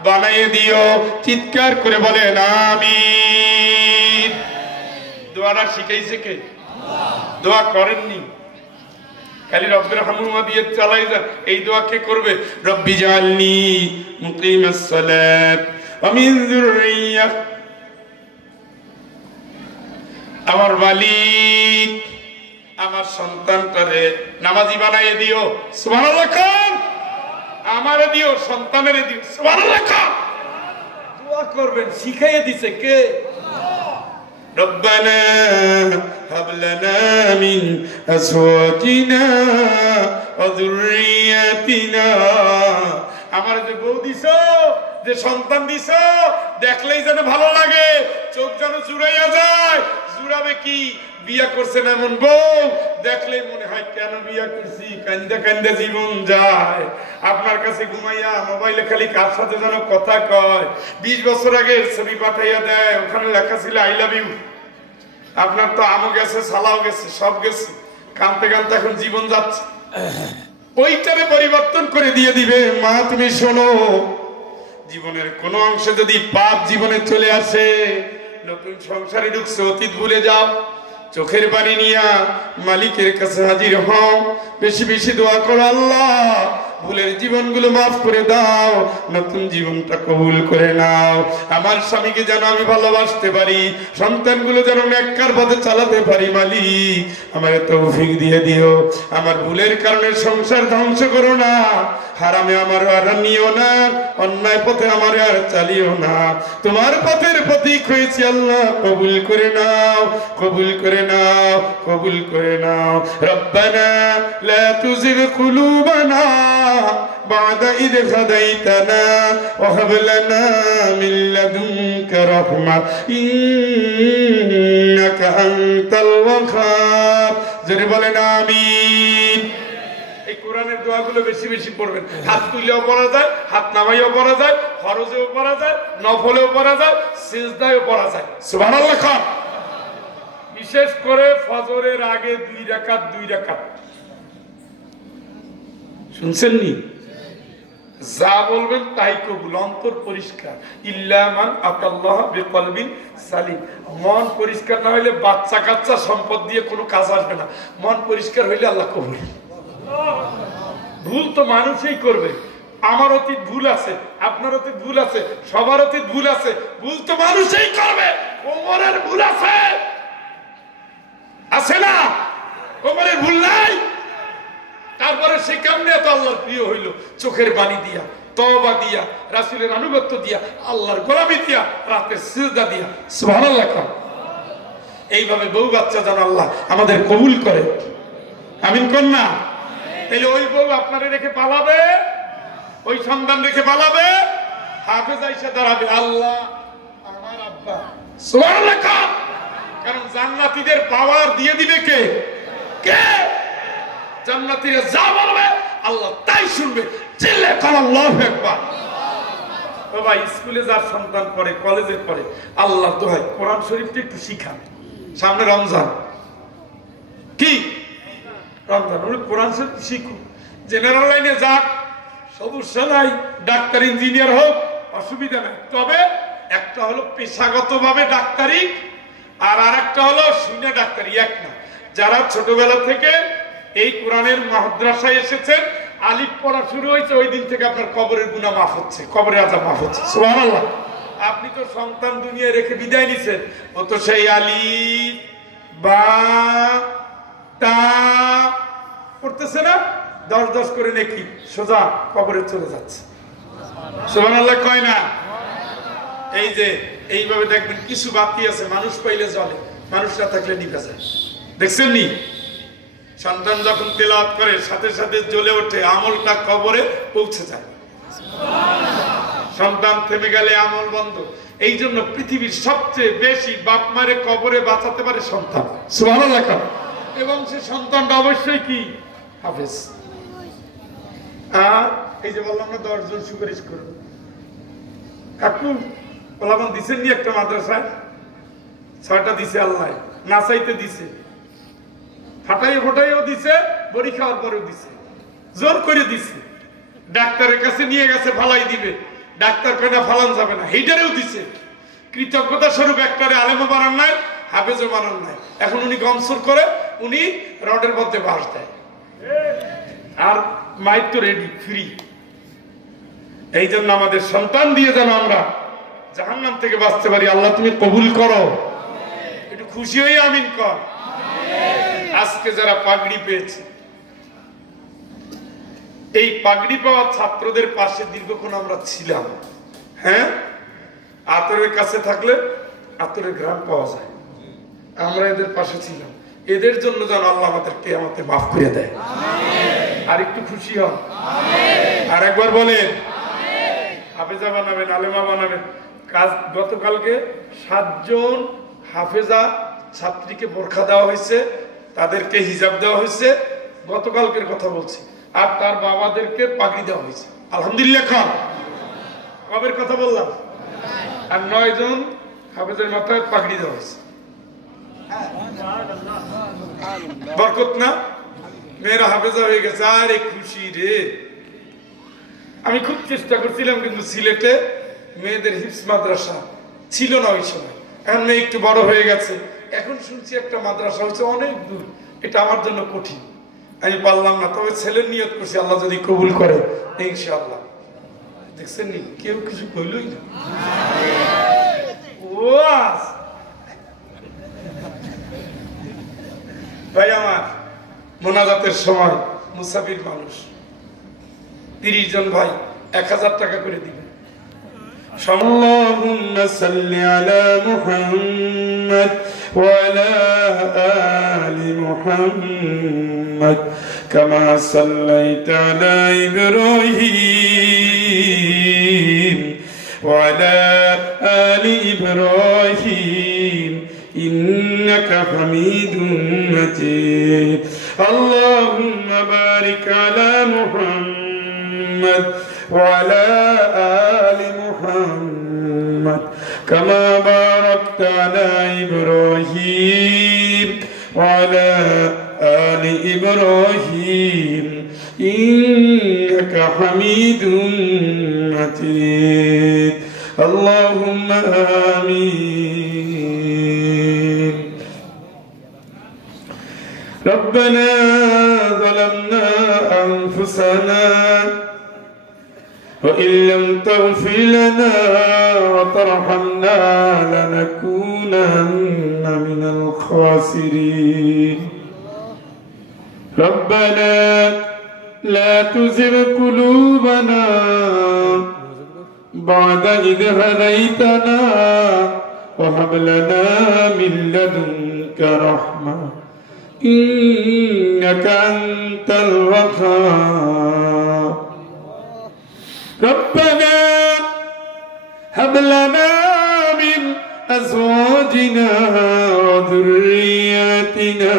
বানাইয়া দিও। চিৎকার করে বলেন আমিন। দোয়াটা শিখাইছে কে? দোয়া করেননি, খালি রব্বির হামহুমা দিয়ে চালাই যান। এই দোয়া কে করবে? রব্বি জাআলনি মুকিমাস সালাত ওয়া মিন যুররিয়াহ, আমার মালিক আমার সন্তানটারে নামাজি বানাইয়ে দিও। সুবহানাল্লাহ। আমারে দিও, সন্তানেরে দিও। সুবহানাল্লাহ। দোয়া করবেন, শিখাইয়ে দিছে কে? রব্বানা হাব লানা মিন আজওয়াজিনা ওয়া যুররিয়াতিনা। আমার যে বউ দিছো, যে সন্তান দিছো, দেখলেই যেন ভালো লাগে, চোখ যেন জুড়াইয়া যায়। জুড়াবে কি? বিয়া করছেন এমন বউ দেখলেই মনে হয় কেন বিয়া করছি, কান্দা কান্দা জীবন যায়। আপনার কাছে ঘুমাইয়া মোবাইলে খালি কার সাথে যেন কথা কয়। 20 বছর আগের ছবি পাঠাইয়া দেয়, ওখানে লেখা ছিল আই লাভ ইউ। আপনার তো আমও গেছে, সালাও গেছে, সব গেছে। কানতে কানতে এখন জীবন যাচ্ছে। ওইটারে পরিবর্তন করে দিয়ে দিবে। মা তুমি শোনো, জীবনের কোন অংশে যদি পাপ জীবনে চলে আসে, নতুন সংসারে ঢুকছে, অতীত ভুলে যাও, চোখের পানি নিয়া মালিকের কাছে হাজির হও, বেশি বেশি দোয়া করো, আল্লাহ ভুলের জীবনগুলো মাফ করে দাও, নতুন জীবনটা কবুল করে নাও। আমার স্বামীকে যেন আমি ভালোবাসতে পারি, সন্তানগুলো যেন নেককার পথে চালাতে পারি। মালিক আমাকে তৌফিক দিয়ে দিও। আমার ভুলের কারণে সংসার ধ্বংস করো না, হারামে আমার আর নিও না, অন্যায় পথে আমার আর চালিও না। তোমার পথের প্রতীক হয়েছি আল্লাহ, কবুল করে নাও, কবুল করে নাও, কবুল করে নাও। রব্বানা লা তুজিগ কুলুবানা বা'দা ইদ হাদাইতানা ওয়া হাব লানা মিন লাদুনকা রাহমা ইন্নাকা আনতাল ওয়াহ্হাব। জোরে বলেন আমিন। এই কোরআনের দোয়াগুলো বেশি বেশি পড়বেন। হাত তুলেও পড়া যায়, হাত নামাইও পড়া যায়, ফরজেও পড়া যায়, নফলেও পড়া যায়, সিজদায়ও পড়া যায়। সুবহানাল্লাহ। বিশেষ করে ফজরের আগে 2 রাকাত 2 রাকাত। শুনছেন নি? যা বলবেন তাই কবুল, অন্তর পরিষ্কার। ইল্লা মান আতাল্লাহ বিকলবিন সালিম। মন পরিষ্কার না হইলে বাচ্চা কাচ্চা সম্পদ দিয়ে কোনো কাজ আসবে না। মন পরিষ্কার হইলে আল্লাহ কবুল। ভুল তো মানুষই করবে। আমার অতীত ভুল আছে, আপনার অতীত ভুল আছে, সবার অতীত ভুল আছে। ভুল তো মানুষই করবে। ওমরের ভুল আছে, আছে না? ওমরের ভুল নাই? তারপরে সে কেমনে তো আল্লাহর প্রিয় হইল? চোখের বাণী দিয়া, তওবা দিয়া, রাসূলের আনুগত্য দিয়া, আল্লাহর গোলামি দিয়া, রাতে সিজদা দিয়া। সুবহানাল্লাহ। এইভাবে বউ বাচ্চা যেন আল্লাহ আমাদের কবুল করে। আমিন কোন না? তাহলে ওই বউ আপনারে রেখে পালাবে, ওই সন্তান রেখে পালাবে, হাফেজ আইসা দাঁড়াবে, আল্লাহ আমার আব্বা। সুবহানাল্লাহ। কারণ জান্নাতীদের পাওয়ার দিয়ে দিবে কে? কে? জান্নাতীরা যা বলবে আল্লাহ তাই শুনবে। চিল্লে কর আল্লাহু আকবার। ও ভাই, স্কুলে যার সন্তান পড়ে, কলেজে পড়ে, আল্লাহর দোহাই কোরআন শরীফটা একটু শিখান। সামনে রমজান, কি রমজান, ওই কোরআন শরীফ শিখুন। জেনারেল লাইনে যাক, সমস্যা নাই, ডাক্তার ইঞ্জিনিয়ার হোক, অসুবিধা নাই। তবে একটা হলো পেশাগতভাবে ডাক্তারি, আর আরেকটা হলো শুনে ডাক্তারি। এক না, যারা ছোটবেলা থেকে এই কোরআনের মাদ্রাসায় এসেছেন, আলিফ পড়া শুরু হয়েছে, ওই দিন থেকে আপনার কবরের গুনাহ মাফ হচ্ছে, কবরের আযাব মাফ হচ্ছে। সুবহানাল্লাহ। আপনি তো সন্তান দুনিয়ায় রেখে বিদায় নিছেন, ও তো সেই আলিফ বা তা পড়তেছে না, 10-10 করে নেকি সোজা কবরে চলে যাচ্ছে। সুবহানাল্লাহ কয় না? এই যে এইভাবে দেখবেন কিছু বাতি আছে, মানুষ পাইলে জ্বলে, মানুষ না থাকলে নিভে যায়। দেখছেন নি? সন্তান যখন তেলাওয়াত করে সাথে সাথে জ্বলে ওঠে, আমলটা কবরে পৌঁছে যায়। সন্তান থেমে গেলে আমল বন্ধ। এই জন্য পৃথিবীর সবচেয়ে বেশি বাপ মারে কবরে বাঁচাতে পারে সন্তান। সুবহানাল্লাহ। এবং সে সন্তানটা অবশ্যই কি? হাফেজ। আর এই যে বললাম না 10 জন সুপারিশ করুন। কাকু ওলামান দিচ্ছেন নি একটা মাদ্রাসায়? 6টা দিছে আল্লাহ, না চাইতে দিছে, ফাটাই ফোটাইও দিছে, বড়ি খাওয়ার পরেও দিছে, জোর করে দিছে। ডাক্তারের কাছে নিয়ে গেছে, ফালাই দিবে, ডাক্তার কেনা ফালান যাবে না, হেইটারেও দিছে। কৃতজ্ঞতা স্বরূপ একটারে আলেমও বানান নাই, হাফেজও বানান নাই। এখন উনি গমসুর করে, উনি রডের মধ্যে বাস দেয়, আর মাইক তো রেডি, ফ্রি। এই জন্য আমাদের সন্তান দিয়ে যেন আমরা জাহান্নাম থেকে বাঁচতে পারি। আল্লাহ তুমি কবুল করো। একটু খুশি হয়ে আমিন কর। আজকে যারা পাগড়ি পেয়েছে, এই পাগড়ি পাওয়া ছাত্রদের পাশে দীর্ঘক্ষণ আমরা ছিলাম। হ্যাঁ, আতরের কাছে থাকলে আতরের ঘ্রাণ পাওয়া যায়, আমরা এদের পাশে ছিলাম। এদের জন্য যেন আল্লাহ আমাদেরকে আমাদের মাফ করে দেয়। আর একটু খুশি হন, আর একবার বলেন হাফেজা বানাবেন, আলেমা বানাবেন। কাজ গতকালকে 7 জন হাফেজা ছাত্রীকে বোরখা দেওয়া হয়েছে, তাদেরকে হিজাব দেওয়া হয়েছে, গতকালকের কথা বলছি। আর তার বাবাদেরকে পাগড়ি দেওয়া হয়েছে। আলহামদুলিল্লাহ। খান কবের কথা বললাম? আর 9 জন হাফেজের মাথায় পাগড়ি দেওয়া হয়েছে। বরকত না? মেয়েরা হাফেজা হয়ে গেছে। আরে খুশি রে। আমি খুব চেষ্টা করছিলাম, কিন্তু সিলেটে মেয়েদের হিফজ মাদ্রাসা ছিল না ওই সময়। এখন মেয়ে একটু বড় হয়ে গেছে, এখন শুনছি একটা মাদ্রাসা হচ্ছে অনেক দূর। এটা আমার জন্য কঠিন। আমি পারলাম না, তবে ছেলের নিয়ত করছি আল্লাহ যদি কবুল করে ইনশাআল্লাহ। দেখছেন কেউ কিছু কইলই না। ভাই আমার মোনাজাতের সময় মুসাফির মানুষ 30 জন ভাই 1000 টাকা করে দিবেন। আল্লাহুম্মা সাল্লি আলা মুহাম্মাদ ওয়া আলা আলি মুহাম্মাদ কামা সাল্লাইতা আলা ইব্রাহিম ওয়া আলা আলি ইব্রাহিম ইন্নাকা হামিদুম মাজিদ। আল্লাহুম্মা বারিক আলা মুহাম্মাদ ওয়া আলা আলি মুহাম্মাদ কামা বারাকতা আলা ইব্রাহিম ওয়া আলা আলি ইব্রাহিম ইন্নাকা হামিদুম মাজিদ। আল্লাহুম্মা আমিন। ربنا ظلمنا أنفسنا وإن لم تغفر لنا وترحمنا لنكونن من الخاسرين. ربنا لا تزغ قلوبنا بعد إذ هديتنا وهب لنا من لدنك رحمة إنك أنت الوهاب. ربنا هب لنا من أزواجنا وذرياتنا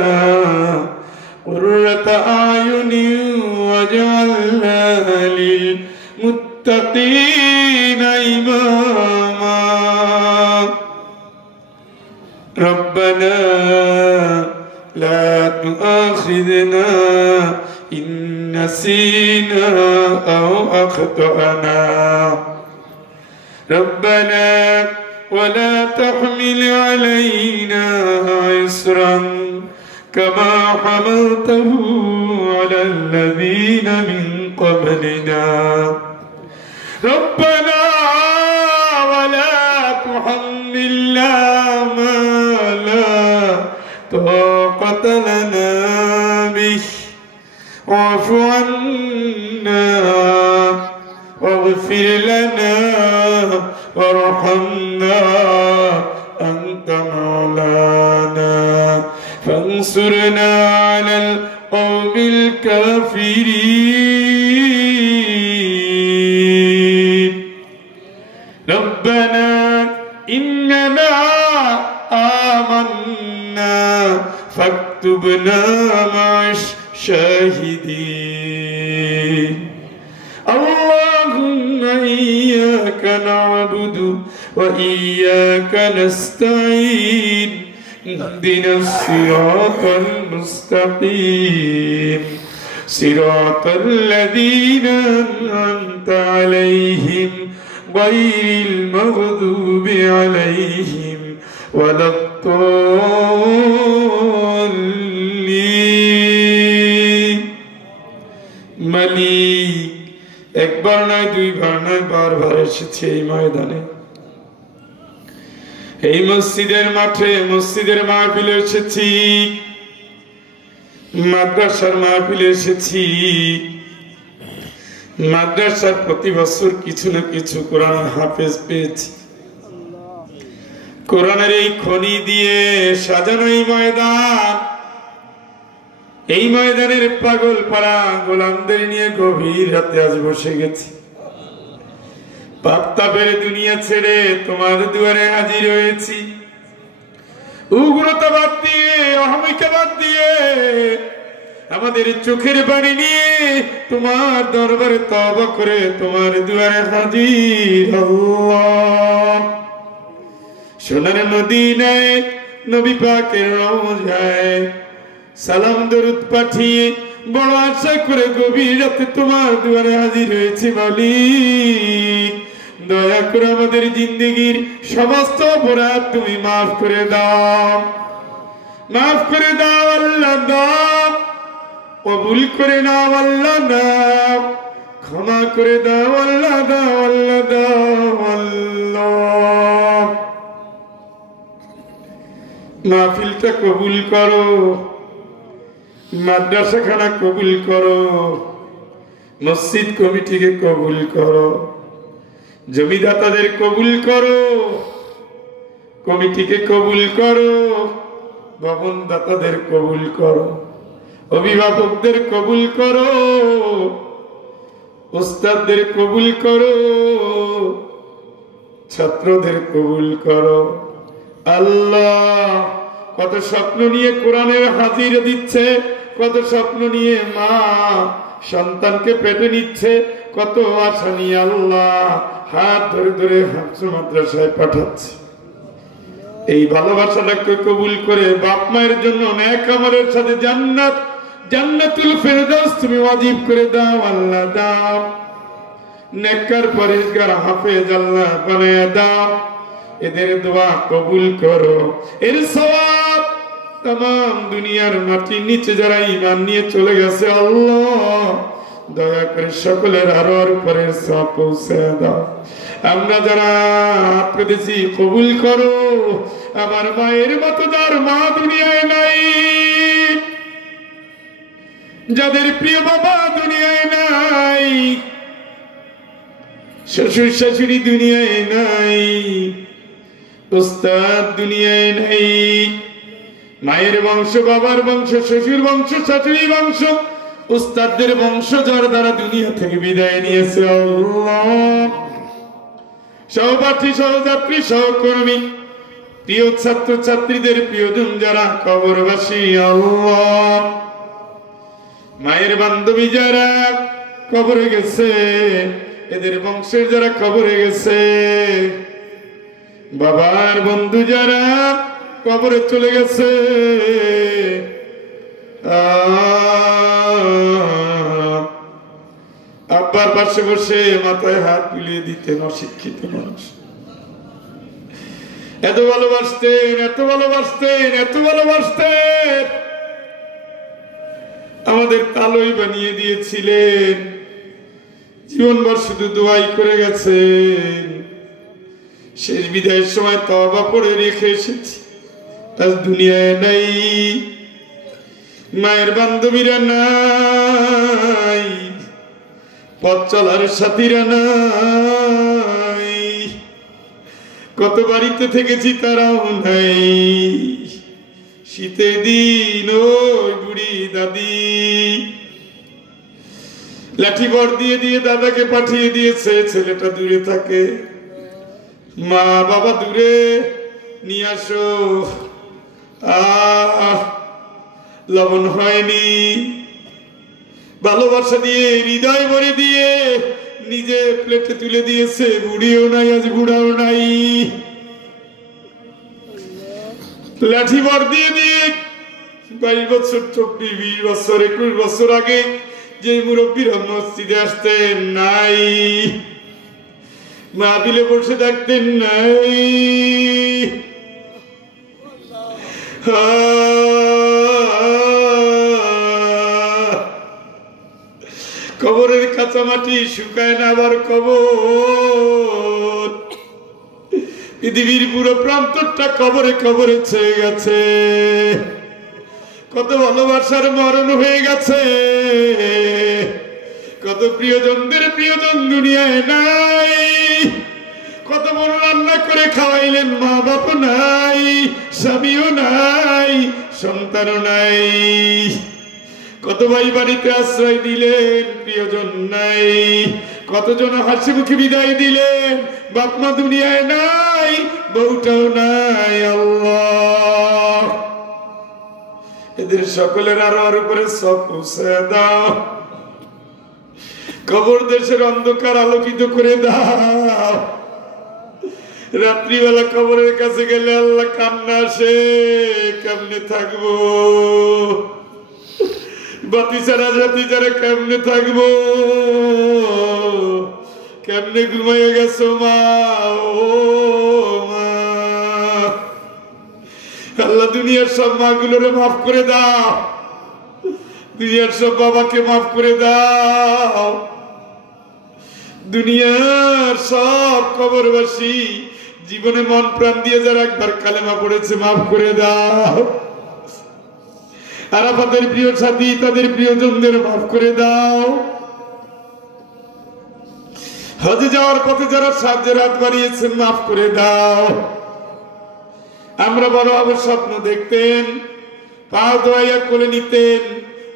قرة أعين واجعلنا للمتقين إماما. ربنا لا تؤاخذنا إن نسينا أو أخطأنا. ربنا ولا تحمل علينا إصرا كما حملته على الذين من قبلنا. ربنا ولا تحملنا ما لا طاقة لنا به واعف عنا واغفر لنا وارحمنا أنت مولانا فانصرنا على القوم الكافرين. ربنا إننا آمنا فاكتبنا مع الشاهدين. اللهم إياك نعبد وإياك نستعين اهدنا الصراط المستقيم صراط الذين أنعمت عليهم غير المغضوب عليهم ولا الضالين. মালিক একবার নয় দুইবার নয় বারবার এসেছে এই ময়দানে, এই মসজিদের মাঠে, মসজিদের মাহফিলে এসেছি, মাদ্রাসার মাহফিলে এসেছি। মাদ্রাসার প্রতি বছর কিছু না কিছু কোরআন হাফেজ পেয়েছি। কোরআনের এই খনি দিয়ে সাজানো এই ময়দান, এই ময়দানের পাগল পাড়া গোলামদের নিয়ে গভীর রাতে আজ বসে গেছি। পাপতাপের দুনিয়া ছেড়ে তোমার দুয়ারে হাজির হয়েছি। উগ্রতা বাদ দিয়ে, অহমিকা বাদ দিয়ে, আমাদের চোখের পানি নিয়ে তোমার দরবারে তওবা করে তোমার দুয়ারে হাজির। আল্লাহ, সোনার মদিনায় নবী পাকের রওজায় সালাম দরুদ পাঠিয়ে বড় আশা করে গভীর রাতে তোমার দুয়ারে হাজির হয়েছি। মালিক, দয়া করে আমাদের জিন্দেগির সমস্ত অপরাধ তুমি মাফ করে দাও, মাফ করে দাও। আল্লাহ দাও, কবুল করে নাও আল্লাহ নাও, ক্ষমা করে দাও আল্লাহ দাও আল্লাহ দাও আল্লাহ। মাহফিলটা কবুল করো, মাদ্রাসাখানা কবুল করো, মসজিদ কমিটিকে কবুল করো, জমিদাতাদের কবুল করো, কমিটিকে কবুল করো, ভবন দাতাদের কবুল করো, অভিভাবকদের কবুল করো, উস্তাদদের কবুল করো, ছাত্রদের কবুল করো। আল্লাহ কত স্বপ্ন নিয়ে কোরআনের হাজিরা দিচ্ছে, কত স্বপ্ন নিয়ে মা সন্তানকে পেটে নিচ্ছে, কত আশা নিয়ে আল্লাহ হাত ধরে ধরে হাফেজ মাদ্রাসায় পাঠাচ্ছে। এই ভালোবাসাটাকে কবুল করে বাপ মায়ের জন্য নেক আমলের সাথে জান্নাত, জান্নাতুল ফেরদাউস তুমি ওয়াজিব করে দাও আল্লাহ দাও। নেককার পরেশগার হাফেজ আল্লাহ বানায় দাও। এদের দোয়া কবুল করো, এর সওয়াব तमाम দুনিয়ার মাটির নিচে যারা ঈমান নিয়ে চলে গেছে আল্লাহ দয়া করে সকলের আরোর উপরের সওয়াব পৌঁছে দাও। আমরা যারা হাত পেতেছি কবুল করো। আমার মায়ের মতো যার মা দুনিয়ায় নাই, যাদের প্রিয় বাবা দুনিয়ায় নাই, শ্বশুর শাশুড়ি দুনিয়ায় নাই, উস্তাদ দুনিয়ায় নাই, মায়ের বংশ, বাবার বংশ, শ্বশুর বংশ, শাশুড়ি বংশ, উস্তাদদের বংশ যারা দ্বারা দুনিয়া থেকে বিদায় নিয়েছে আল্লাহ, সহপাঠী সহযাত্রী সহকর্মী প্রিয় ছাত্র ছাত্রীদের প্রিয়জন যারা কবরবাসী আল্লাহ, মায়ের বান্ধবী যারা কবরে গেছে, এদের বংশের যারা কবরে গেছে, বাবার বন্ধু যারা কবরে চলে গেছে, আব্বার পাশে বসে মাথায় হাত বুলিয়ে দিতেন অশিক্ষিত মানুষ, এত ভালোবাসতেন, এত ভালোবাসতেন, এত ভালোবাসতেন, আমাদের তালই বানিয়ে দিয়েছিলেন, জীবনভর শুধু দোয়াই করে গেছেন। শেষ বিদায়ের সময় তওবা পড়ে রেখে এসেছি। আজ দুনিয়ায় নাই, মায়ের বান্ধবীরা নাই, পথ চলার সাথীরা নাই, কত বাড়িতে থেকেছি তারাও নাই। শীতের দিন ওই বুড়ি দাদি লাঠি বর দিয়ে দিয়ে দাদাকে পাঠিয়ে দিয়েছে, ছেলেটা দূরে থাকে, মা বাবা দূরে, নিয়ে আসো। লবণ হয়নি, ভালোবাসা দিয়ে হৃদয় ভরে দিয়ে নিজে প্লেটে তুলে দিয়েছে। বুড়িও নাই, আজ বুড়াও নাই, লাঠি বর দিয়ে দিয়ে 22 বছর, 24, 20 বছর, 21 বছর আগে যে মুরব্বীরা মসজিদে আসতেন নাই, মাহফিলে বসে থাকতেন নাই, কবরের কাঁচা মাটি শুকায় না আবার কবর, পৃথিবীর পুরো প্রান্তরটা কবরে কবরে ছেয়ে গেছে। কত ভালোবাসার মরণ হয়ে গেছে, কত প্রিয়জনদের প্রিয়জন দুনিয়ায় নাই, কত বড় রান্না করে খাওয়াইলেন, মা বাপ নাই, স্বামীও নাই, সন্তানও নাই, কত ভাই বাড়িতে আশ্রয় দিলেন, প্রিয়জন নাই, কতজন হাসি মুখে বিদায় দিলেন, বাপ মা দুনিয়ায় নাই, বউটাও নাই। আল্লাহ এদের সকলের আরোর উপরে সব পৌঁছে দাও, কবর দেশের অন্ধকার আলোকিত করে দাও। রাত্রিবেলা কবরের কাছে গেলে আল্লাহ কান্না আসে, কেমনে থাকবো, বাতি ছাড়া জাতি ছাড়া কেমনে থাকবো, কেমনে ঘুমাইয়া গেছো মা, ও মা। আল্লাহ দুনিয়ার সব মা গুলোরে মাফ করে দাও, দুনিয়ার সব বাবাকে মাফ করে দাও, দুনিয়ার সব কবরবাসী জীবনে মন প্রাণ দিয়ে যারা একবার কালেমা পড়েছে মাফ করে দাও, আরাফাতের প্রিয় সাথী তাদের প্রিয়জনদের মাফ করে দাও, হজে যাওয়ার পথে যারা সাহায্যের হাত বাড়িয়েছেন মাফ করে দাও। আমরা বড় আবার স্বপ্ন দেখতেন, পা দোয়াইয়া কোলে নিতেন,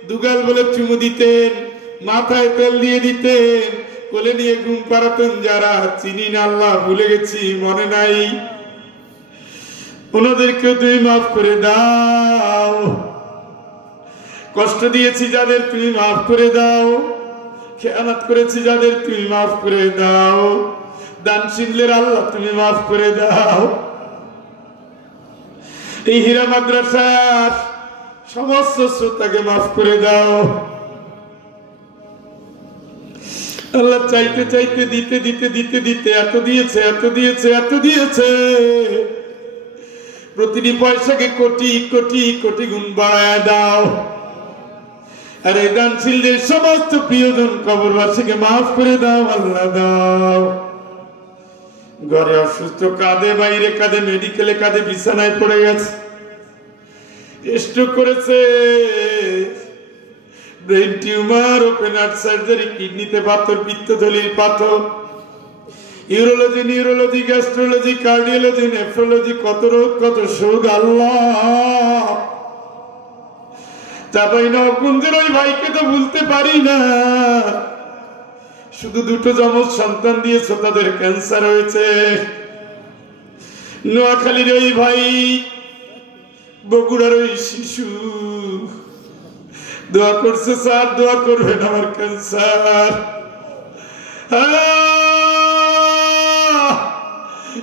দুগাল বলে চুমু দিতেন, মাথায় তেল দিয়ে দিতেন, কোলে নিয়ে ঘুম পাড়াতেন, যারা চিনি না আল্লাহ ভুলে গেছি মনে নাই, ওনাদেরকে তুমি মাফ করে দাও। কষ্ট দিয়েছি যাদের তুমি মাফ করে দাও, খেয়ানত করেছি যাদের তুমি মাফ করে দাও, দানশীলের আল্লাহ তুমি মাফ করে দাও। এই হীরা মাদ্রাসার সমস্ত শ্রোতাকে মাফ করে দাও আল্লাহ। চাইতে চাইতে দিতে দিতে দিতে দিতে এত দিয়েছে, এত দিয়েছে, এত দিয়েছে, প্রতিটি পয়সাকে কোটি কোটি কোটি গুণ বাড়ায় দাও। আর এই দানশীলদের সমস্ত প্রিয়জন কবরবাসীকে মাফ করে দাও আল্লাহ দাও। ঘরে অসুস্থ কাঁদে, বাইরে কাঁদে, মেডিকেলে কাঁদে, বিছানায় পড়ে গেছে, স্ট্রোক করেছে, brain tumour, open heart surgery, কিডনিতে পাথর, পিত্তথলির পাথর, urology, neurology, gastrology, cardiology, nephrology, কত রোগ কত শোক আল্লাহ। চাপাই নবকুঞ্জের ওই ভাইকে তো ভুলতে পারি না, শুধু দুটো যমজ সন্তান দিয়েছ, তাদের ক্যান্সার হয়েছে। নোয়াখালীর ওই ভাই, বগুড়ার ওই শিশু দোয়া করছে, স্যার দোয়া করবেন আমার ক্যান্সার।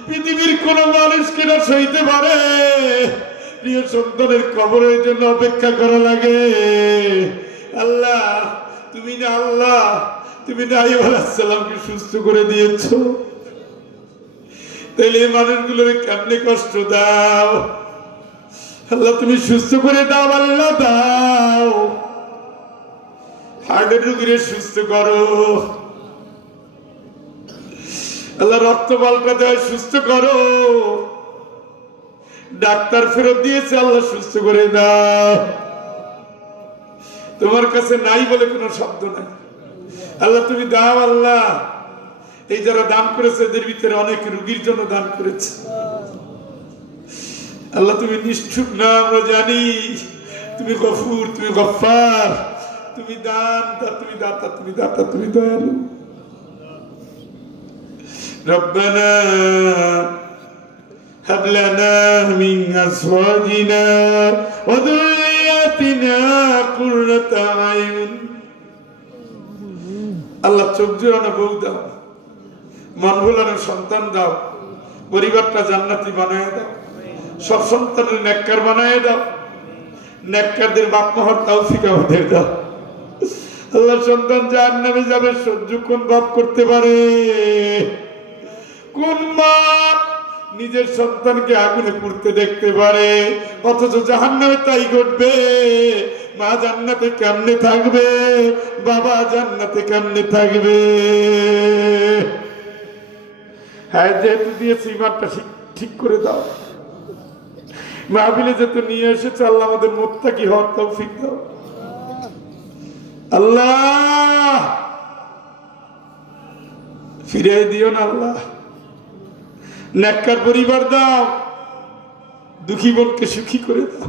পৃথিবীর কোন মানুষকে না সইতে পারে প্রিয় সন্তানের কবরের জন্য অপেক্ষা করা লাগে। আল্লাহ তুমি না, আল্লাহ তুমি না আইয়ুব আলাইহিস সালামকে সুস্থ করে দিয়েছ, তাহলে এই মানুষগুলোর কেমনে কষ্ট দাও আল্লাহ, তুমি সুস্থ করে দাও আল্লাহ দাও। হার্টের রোগীরে সুস্থ করো আল্লাহ, রক্ত পাল্টা দেয় সুস্থ করো, ডাক্তার ফেরত দিয়েছে আল্লাহ সুস্থ করে দাও। তোমার কাছে নাই বলে কোনো শব্দ নাই আল্লাহ, তুমি দাও আল্লাহ। এই যারা দান করেছে এদের ভিতরে অনেক রোগীর জন্য দান করেছে আল্লাহ, তুমি নিষ্ঠুর না আমরা জানি, তুমি গফুর, তুমি গফফার, তুমি দান, তুমি দাতা, তুমি দাতা, তুমি দয়ালু। রব্বানা হাব লানা মিন আজওয়াজিনা ওয়া যুররিয়াতিনা কুররাতা আয়ুন। আল্লাহ চোখ জোড়ানো বউ দাও, মন ভোলানো সন্তান দাও, পরিবারটা জান্নাতি বানায় দাও, সব সন্তানের নেককার বানায় দাও, নেককারদের বাপ মার তৌফিক আমাদের দাও। আল্লাহ সন্তান জাহান্নামে যাবে সহ্য কোন বাপ করতে পারে? কোন মা নিজের সন্তানকে আগুনে পুড়তে দেখতে পারে? অথচ জাহান্নামে তাই ঘটবে। মা জান্নাতে কেমনে থাকবে, বাবা জান্নাতে কেমনে থাকবে? হ্যাঁ, যেহেতু দিয়েছি ইমানটা ঠিক করে দাও। মাহফিলে যেহেতু নিয়ে এসেছে আল্লাহ আমাদের মুত্তাকি হওয়ার তৌফিক দাও আল্লাহ। ফিরে দিও না আল্লাহ, নেককার পরিবার দাও, দুঃখী বোনকে সুখী করে দাও।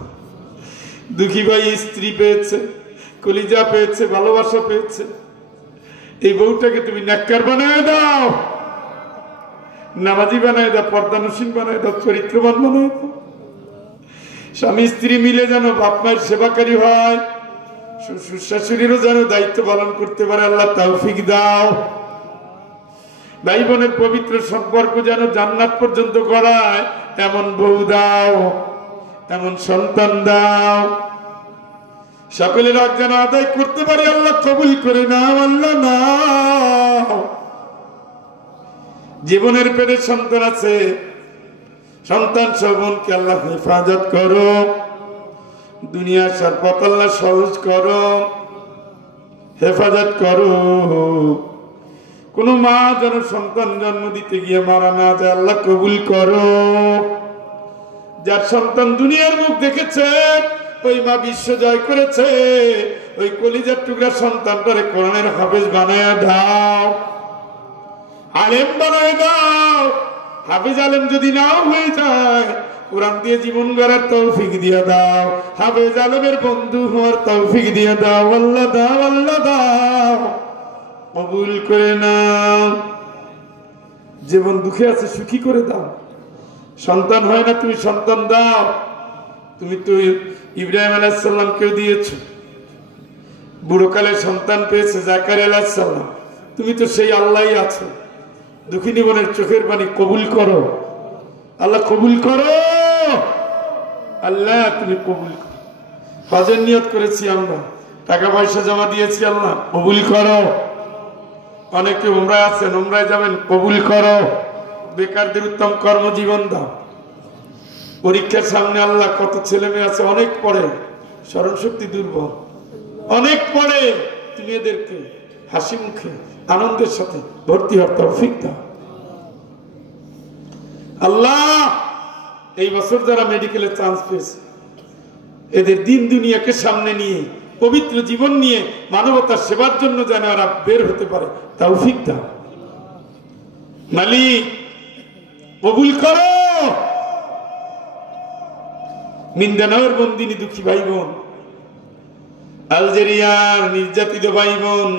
দুঃখী ভাই স্ত্রী পেয়েছে, কলিজা পেয়েছে, ভালোবাসা পেয়েছে, এই বউটাকে তুমি নেককার বানায় দাও, নামাজি বানায় দাও, পর্দানুসীন বানায় দাও, চরিত্রবান বানায় দাও। স্বামী স্ত্রী মিলে যেন বাপ মায়ের সেবাকারী হয়, শ্বশুর শাশুড়িরও যেন দায়িত্ব পালন করতে পারে আল্লাহ তৌফিক দাও। ভাই বোনের পবিত্র সম্পর্ক যেন জান্নাত পর্যন্ত করায় এমন বউ দাও, এমন সন্তান দাও। সকলের হক যেন আদায় করতে পারি আল্লাহ কবুল করে নাও আল্লাহ নাও। জীবনের পেটে সন্তান আছে, সন্তান সবনকে আল্লাহ হেফাজত করো, দুনিয়া সরপত আল্লাহ সহজ করো, হেফাজত করো। কোন মা যেন সন্তান জন্ম দিতে গিয়ে মারা না যায়, আল্লাহ কবুল করো। যার সন্তান দুনিয়ার মুখ দেখেছে, ওই মা বিশ্ব জয় করেছে, ওই কলিজার টুকরা সন্তানটারে কোরআনের হাফেজ বানায় দাও, আলেম বানায় দাও। হাফেজ আলেম যদি নাও হয়ে যায়, কোরআন দিয়ে জীবন গড়ার তৌফিক দিয়ে দাও। হাফেজ আলেমের বন্ধু হওয়ার তৌফিক দিয়ে দাও। আল্লাহ দাও, আল্লাহ দাও, কবুল করে নাও। জীবন দুঃখে আছে, সুখী করে দাও। সন্তান হয় না, তুমি সন্তান দাও। তুমি তো ইব্রাহিম আলাইহিস সালামকেও দিয়েছো, বুড়োকালে সন্তান পেয়েছে জাকারিয়া আলাইহিস সালাম। তুমি তো সেই আল্লাহই আছো। দুঃখিনী বোনের চোখের পানি কবুল করো, আল্লাহ কবুল করো। আল্লাহ তুমি কবুল করো। হজের নিয়ত করেছি আমরা, টাকা পয়সা জমা দিয়েছি, আল্লাহ কবুল করো। অনেকে উমরায় আছেন, উমরায় যাবেন, কবুল করো। বেকারদের উত্তম কর্মজীবন দাও। পরীক্ষার সামনে আল্লাহ কত ছেলে মেয়ে আছে, অনেক পড়ে, স্মরণ শক্তি দুর্বল, অনেক পড়ে, তুমি এদেরকে হাসি মুখে আনন্দের সাথে ভর্তি হওয়ার তৌফিক দাও। আল্লাহ এই বছর যারা মেডিকেলে চান্স পেয়েছে, এদের দিন দুনিয়াকে সামনে নিয়ে পবিত্র জীবন নিয়ে মানবতার সেবার জন্য যেন ওরা বের হতে পারে, তৌফিক দাও। মালিক কবুল করো। মিন্দানাওয়ের বন্দিনী দুঃখী ভাই বোন, আলজেরিয়ার নির্যাতিত ভাই বোন,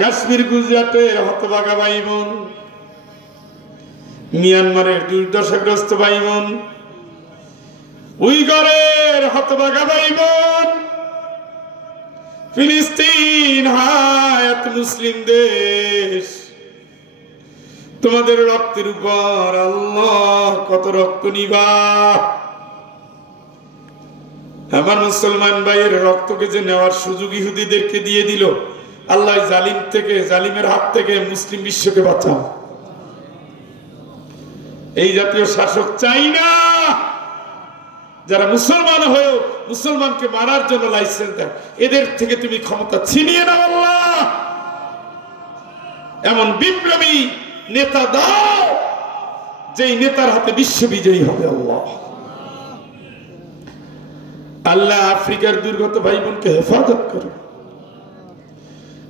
কাশ্মীর গুজরাটের হতভাগা ভাই বোন, মিয়ানমারের দুর্দশাগ্রস্ত ভাই বোন, উইগরের হতভাগা ভাই বোন, ফিলিস্তিন হায়াত মুসলিম দেশ, তোমাদের রক্তের উপর আল্লাহ কত রক্ত নিবা। আমার মুসলমান ভাইয়ের রক্তকে যে নেওয়ার সুযোগ ইহুদিদেরকে দিয়ে দিল, আল্লাহ জালিম থেকে, জালিমের হাত থেকে মুসলিম বিশ্বকে বাঁচাও। এই জাতীয় শাসক চাই না, যারা মুসলমান হয়েও মুসলমানকে মারার জন্য লাইসেন্স দেয়, এদের থেকে তুমি ক্ষমতা ছিনিয়ে নাও আল্লাহ। এমন বিপ্লবী নেতা দাও, যেই নেতার হাতে বিশ্ব বিজয়ী হবে আল্লাহ। আল্লাহ আফ্রিকার দুর্গত ভাই বোনকে হেফাজত করো।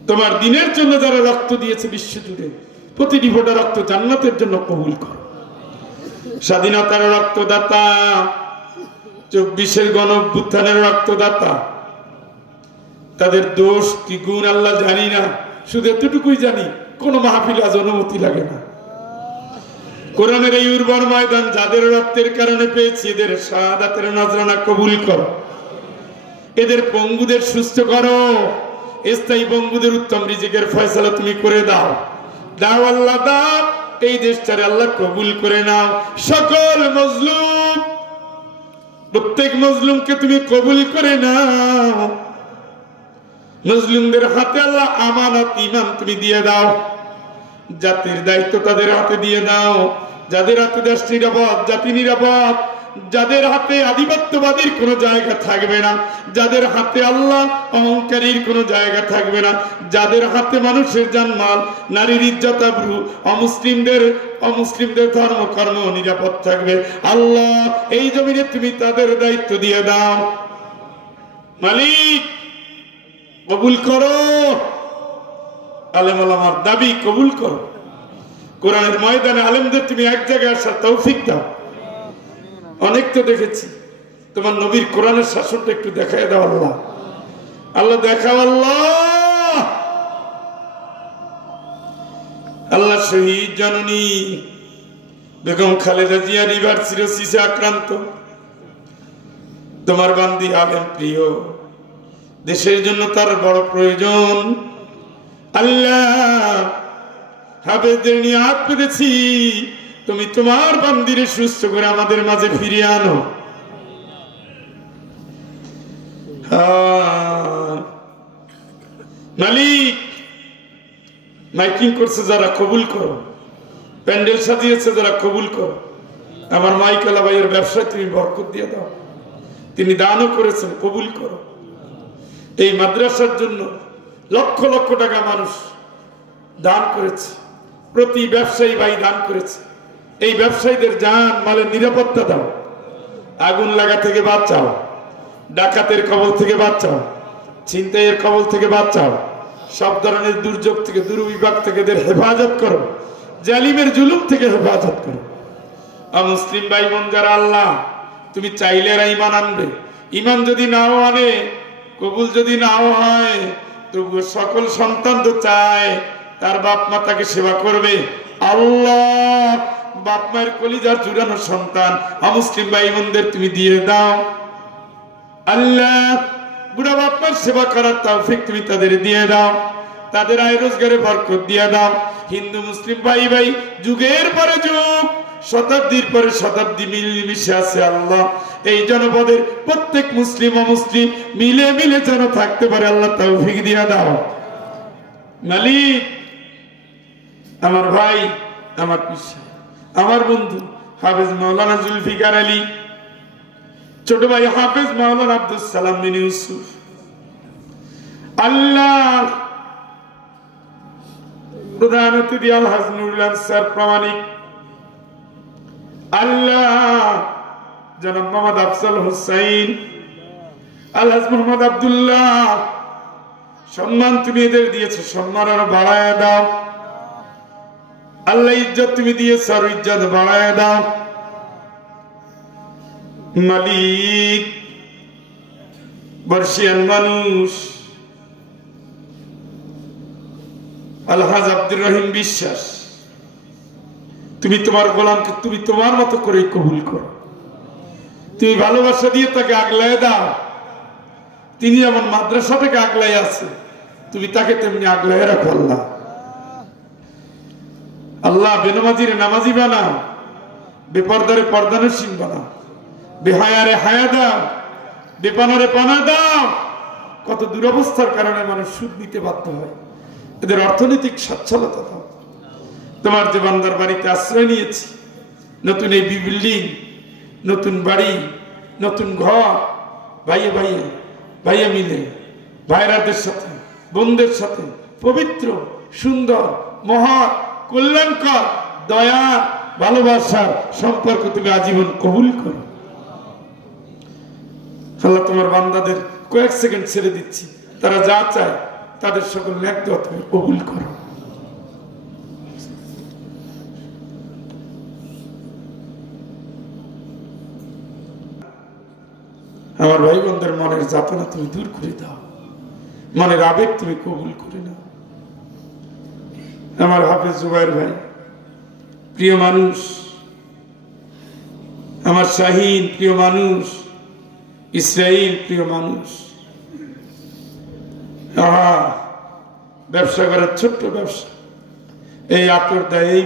তোমার দিনের জন্য যারা রক্ত দিয়েছে বিশ্ব জুড়ে, প্রতিটি ফোঁটা রক্ত জান্নাতের জন্য কবুল করো। স্বাধীনতার রক্তদাতা, 24-এর গণঅভ্যুত্থানের রক্তদাতা, তাদের দোষ কি গুণ আল্লাহ জানি না, শুধু এতটুকুই জানি, কোন মাহফিল আজ অনুমতি লাগে না। কোরআনের এই উর্বর ময়দান যাদের রক্তের কারণে পেয়েছি, এদের শাহাদাতের নজরানা কবুল করো। এদের পঙ্গুদের সুস্থ করো, স্থায়ী পঙ্গুদের উত্তম রিজিকের ফয়সালা তুমি করে দাও। দাও আল্লাহ দাও, এই দেশটারে আল্লাহ কবুল করে নাও। সকল মজলুম, প্রত্যেক মজলুমকে তুমি কবুল করে নাও। মুসলিমদের হাতে আল্লাহ আমানত ঈমান তুমি দিয়ে দাও। জাতির দায়িত্ব তাদের হাতে দিয়ে দাও। যাদের হাতে দেশ নিরাপদ, জাতি নিরাপদ, যাদের হাতে আধিপত্যবাদীর কোনো জায়গা থাকবে না, যাদের হাতে আল্লাহ অহংকারীর কোনো জায়গা থাকবে না, যাদের হাতে মানুষের জানমাল, নারীর ইজ্জত আবরু, অমুসলিমদের ধর্ম কর্ম নিরাপদ থাকবে আল্লাহ। এই জমিনে তুমি তাদের দায়িত্ব দিয়ে দাও। মালিক কবুল করো। আলেম ওলামার দাবি কবুল করো। কোরআনের ময়দানে আলেমদের তুমি এক জায়গায় আসার তৌফিক দাও। অনেক তো দেখেছি, তোমার নবীর কোরআনের শাসনটা একটু দেখায় দাও আল্লাহ। আল্লাহ দেখাও আল্লাহ। আল্লাহ শহীদ জননী বেগম খালেদা জিয়া লিভার সিরোসিসে আক্রান্ত, তোমার বান্দি আলেম প্রিয়, দেশের জন্য তার বড় প্রয়োজন। আল্লাহ হাফেজদের নিয়ে হাত পেতেছি, তুমি তোমার বান্দিরে সুস্থ করে আমাদের মাঝে ফিরিয়ে আনো। মালিক মাইকিং করছে যারা কবুল করো, প্যান্ডেল সাজিয়েছে যারা কবুল করো। আমার মাইকালা ভাইয়ের ব্যবসায় তুমি বরকত দিয়ে দাও। তিনি দানও করেছেন, কবুল করো। এই মাদ্রাসার জন্য লক্ষ লক্ষ টাকা মানুষ দান করেছে, প্রতি ব্যবসায়ী ভাই দান করেছে। এই ব্যবসায়ীদের জান মালের নিরাপত্তা দাও, আগুন লাগা থেকে বাঁচাও, ডাকাতের কবল থেকে বাঁচাও, ছিনতাইয়ের কবল থেকে বাঁচাও, সব ধরনের দুর্যোগ থেকে, দুর্বিপাক থেকে এদের হেফাজত করো, জালিমের জুলুম থেকে হেফাজত করো। মুসলিম ভাই বোন যারা, আল্লাহ তুমি চাইলে এরা ঈমান আনবে, ঈমান যদি নাও আনে, কবুল যদি নাও হয়, তবু সকল সন্তান তো চায় তার বাপ মা তাকে সেবা করবে। আল্লাহ বাপ মায়ের কলিজার জুড়ানো সন্তান মুসলিম ভাই বোনদের তুমি দিয়ে দাও। আল্লাহ বুড়া বাপ মার সেবা করার তৌফিক তুমি তাদের দিয়ে দাও, তাদের আয় রোজগারে বরকত দিয়ে দাও। হিন্দু মুসলিম ভাই ভাই যুগের পরে যুগ, শতাব্দীর পরে শতাব্দী মিলেমিশে আছে। আল্লাহ এই জনপদের প্রত্যেক মুসলিম অমুসলিম মিলে মিলে যেন থাকতে পারে, আল্লাহ তৌফিক দিয়ে দাও। মালিক আমার ভাই, আমার পিসা, আমার বন্ধু হাফেজ মাওলানা জুলফিকার আলী, ছোট ভাই হাফেজ মাওলানা আব্দুল সালাম বিন ইউসুফ, আল্লাহ প্রধান অতিথি আলহাজ নুরুল আনসার প্রামাণিক, আল্লাহ জনাব মোহাম্মদ আফজাল হোসাইন, আলহাজ মোহাম্মদ আব্দুল্লাহ, সম্মান তুমি এদের দিয়েছো, সম্মান আরো বাড়ায় দাও। আল্লাহ ইজ্জত তুমি দিয়েছো, আরো ইজ্জত বাড়ায় দাও। মালিক বর্ষিয়ান মানুষ আলহাজ আব্দুর রহিম বিশ্বাস, তুমি তোমার গোলামকে তুমি তোমার মতো করে কবুল করো, তুমি ভালোবাসা দিয়ে তাকে আগলায় দাও। তিনি যেমন মাদ্রাসাটাকে আগলায় আছে, তুমি তাকে তেমনি আগলায় রাখো। আল্লাহ আল্লাহ বেনামাজিরে নামাজি বানাও, বেপর্দারে পর্দানসীন বানাও, বেহায়ারে হায়া দাও, বেপানারে পানা দাও। কত দুরবস্থার কারণে মানুষ সুদ নিতে বাধ্য হয়, এদের অর্থনৈতিক সচ্ছলতা দাও। তোমার যে বান্দার বাড়িতে আশ্রয় নিয়েছি, নতুন এই বিল্ডিং, নতুন বাড়ি, নতুন ঘর, ভাইয়ে ভাইয়ে ভাইয়ে মিলে ভাইরাদের সাথে বোনদের সাথে পবিত্র সুন্দর মহা কল্যাণকর দয়া ভালোবাসার সম্পর্ক তুমি আজীবন কবুল করো। আল্লাহ তোমার বান্দাদের কয়েক সেকেন্ড ছেড়ে দিচ্ছি, তারা যা চায় তাদের সকল নেক দোয়া তুমি কবুল করো। আমার ভাই বোনদের মনের যাতনা তুমি দূর করে দাও, মনের আবেগ তুমি কবুল করে নাও। আমার হাফেজ জুবাইর ভাই প্রিয় মানুষ, আমার শাহিন প্রিয় মানুষ, ইসরাইল প্রিয় মানুষ, ব্যবসা করার ছোট্ট ব্যবসা, এই আতর দেয়, এই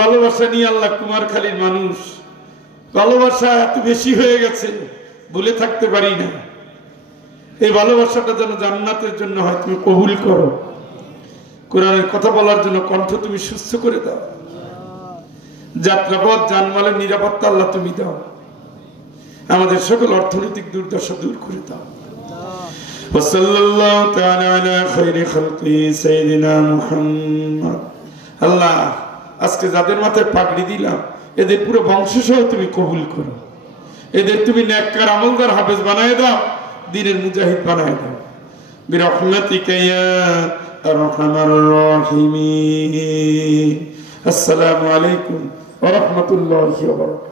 ভালোবাসা নিয়ে আল্লাহ কুমারখালীর মানুষ, ভালোবাসা এত বেশি হয়ে গেছে বলে থাকতে পারি না। এই ভালোবাসাটা যেন জান্নাতের জন্য হয়, তুমি কবুল করো। কোরআনের কথা বলার জন্য কণ্ঠ তুমি সুস্থ করে দাও, যাত্রাপথ জানমালের নিরাপত্তা আল্লাহ তুমি দাও, আমাদের সকল অর্থনৈতিক দুর্দশা দূর করে দাও। ওয়াসাল্লাল্লাহু তাআলা আলা খায়রি খালকি সাইয়্যিদিনা মুহাম্মদ। আল্লাহ আজকে যাদের মাথায় পাগড়ি দিলাম, এদের পুরো বংশ সহ তুমি কবুল করো, এদের তুমি নেককার আমলদার হাফেজ বানায় দাও, দ্বীনের মুজাহিদ বানায় দাও। বিরহমাতিকা ইয়া আরহামার রাহিমিন। আসসালামু আলাইকুম ওয়া রাহমাতুল্লাহি ওয়া বারাকাতুহু।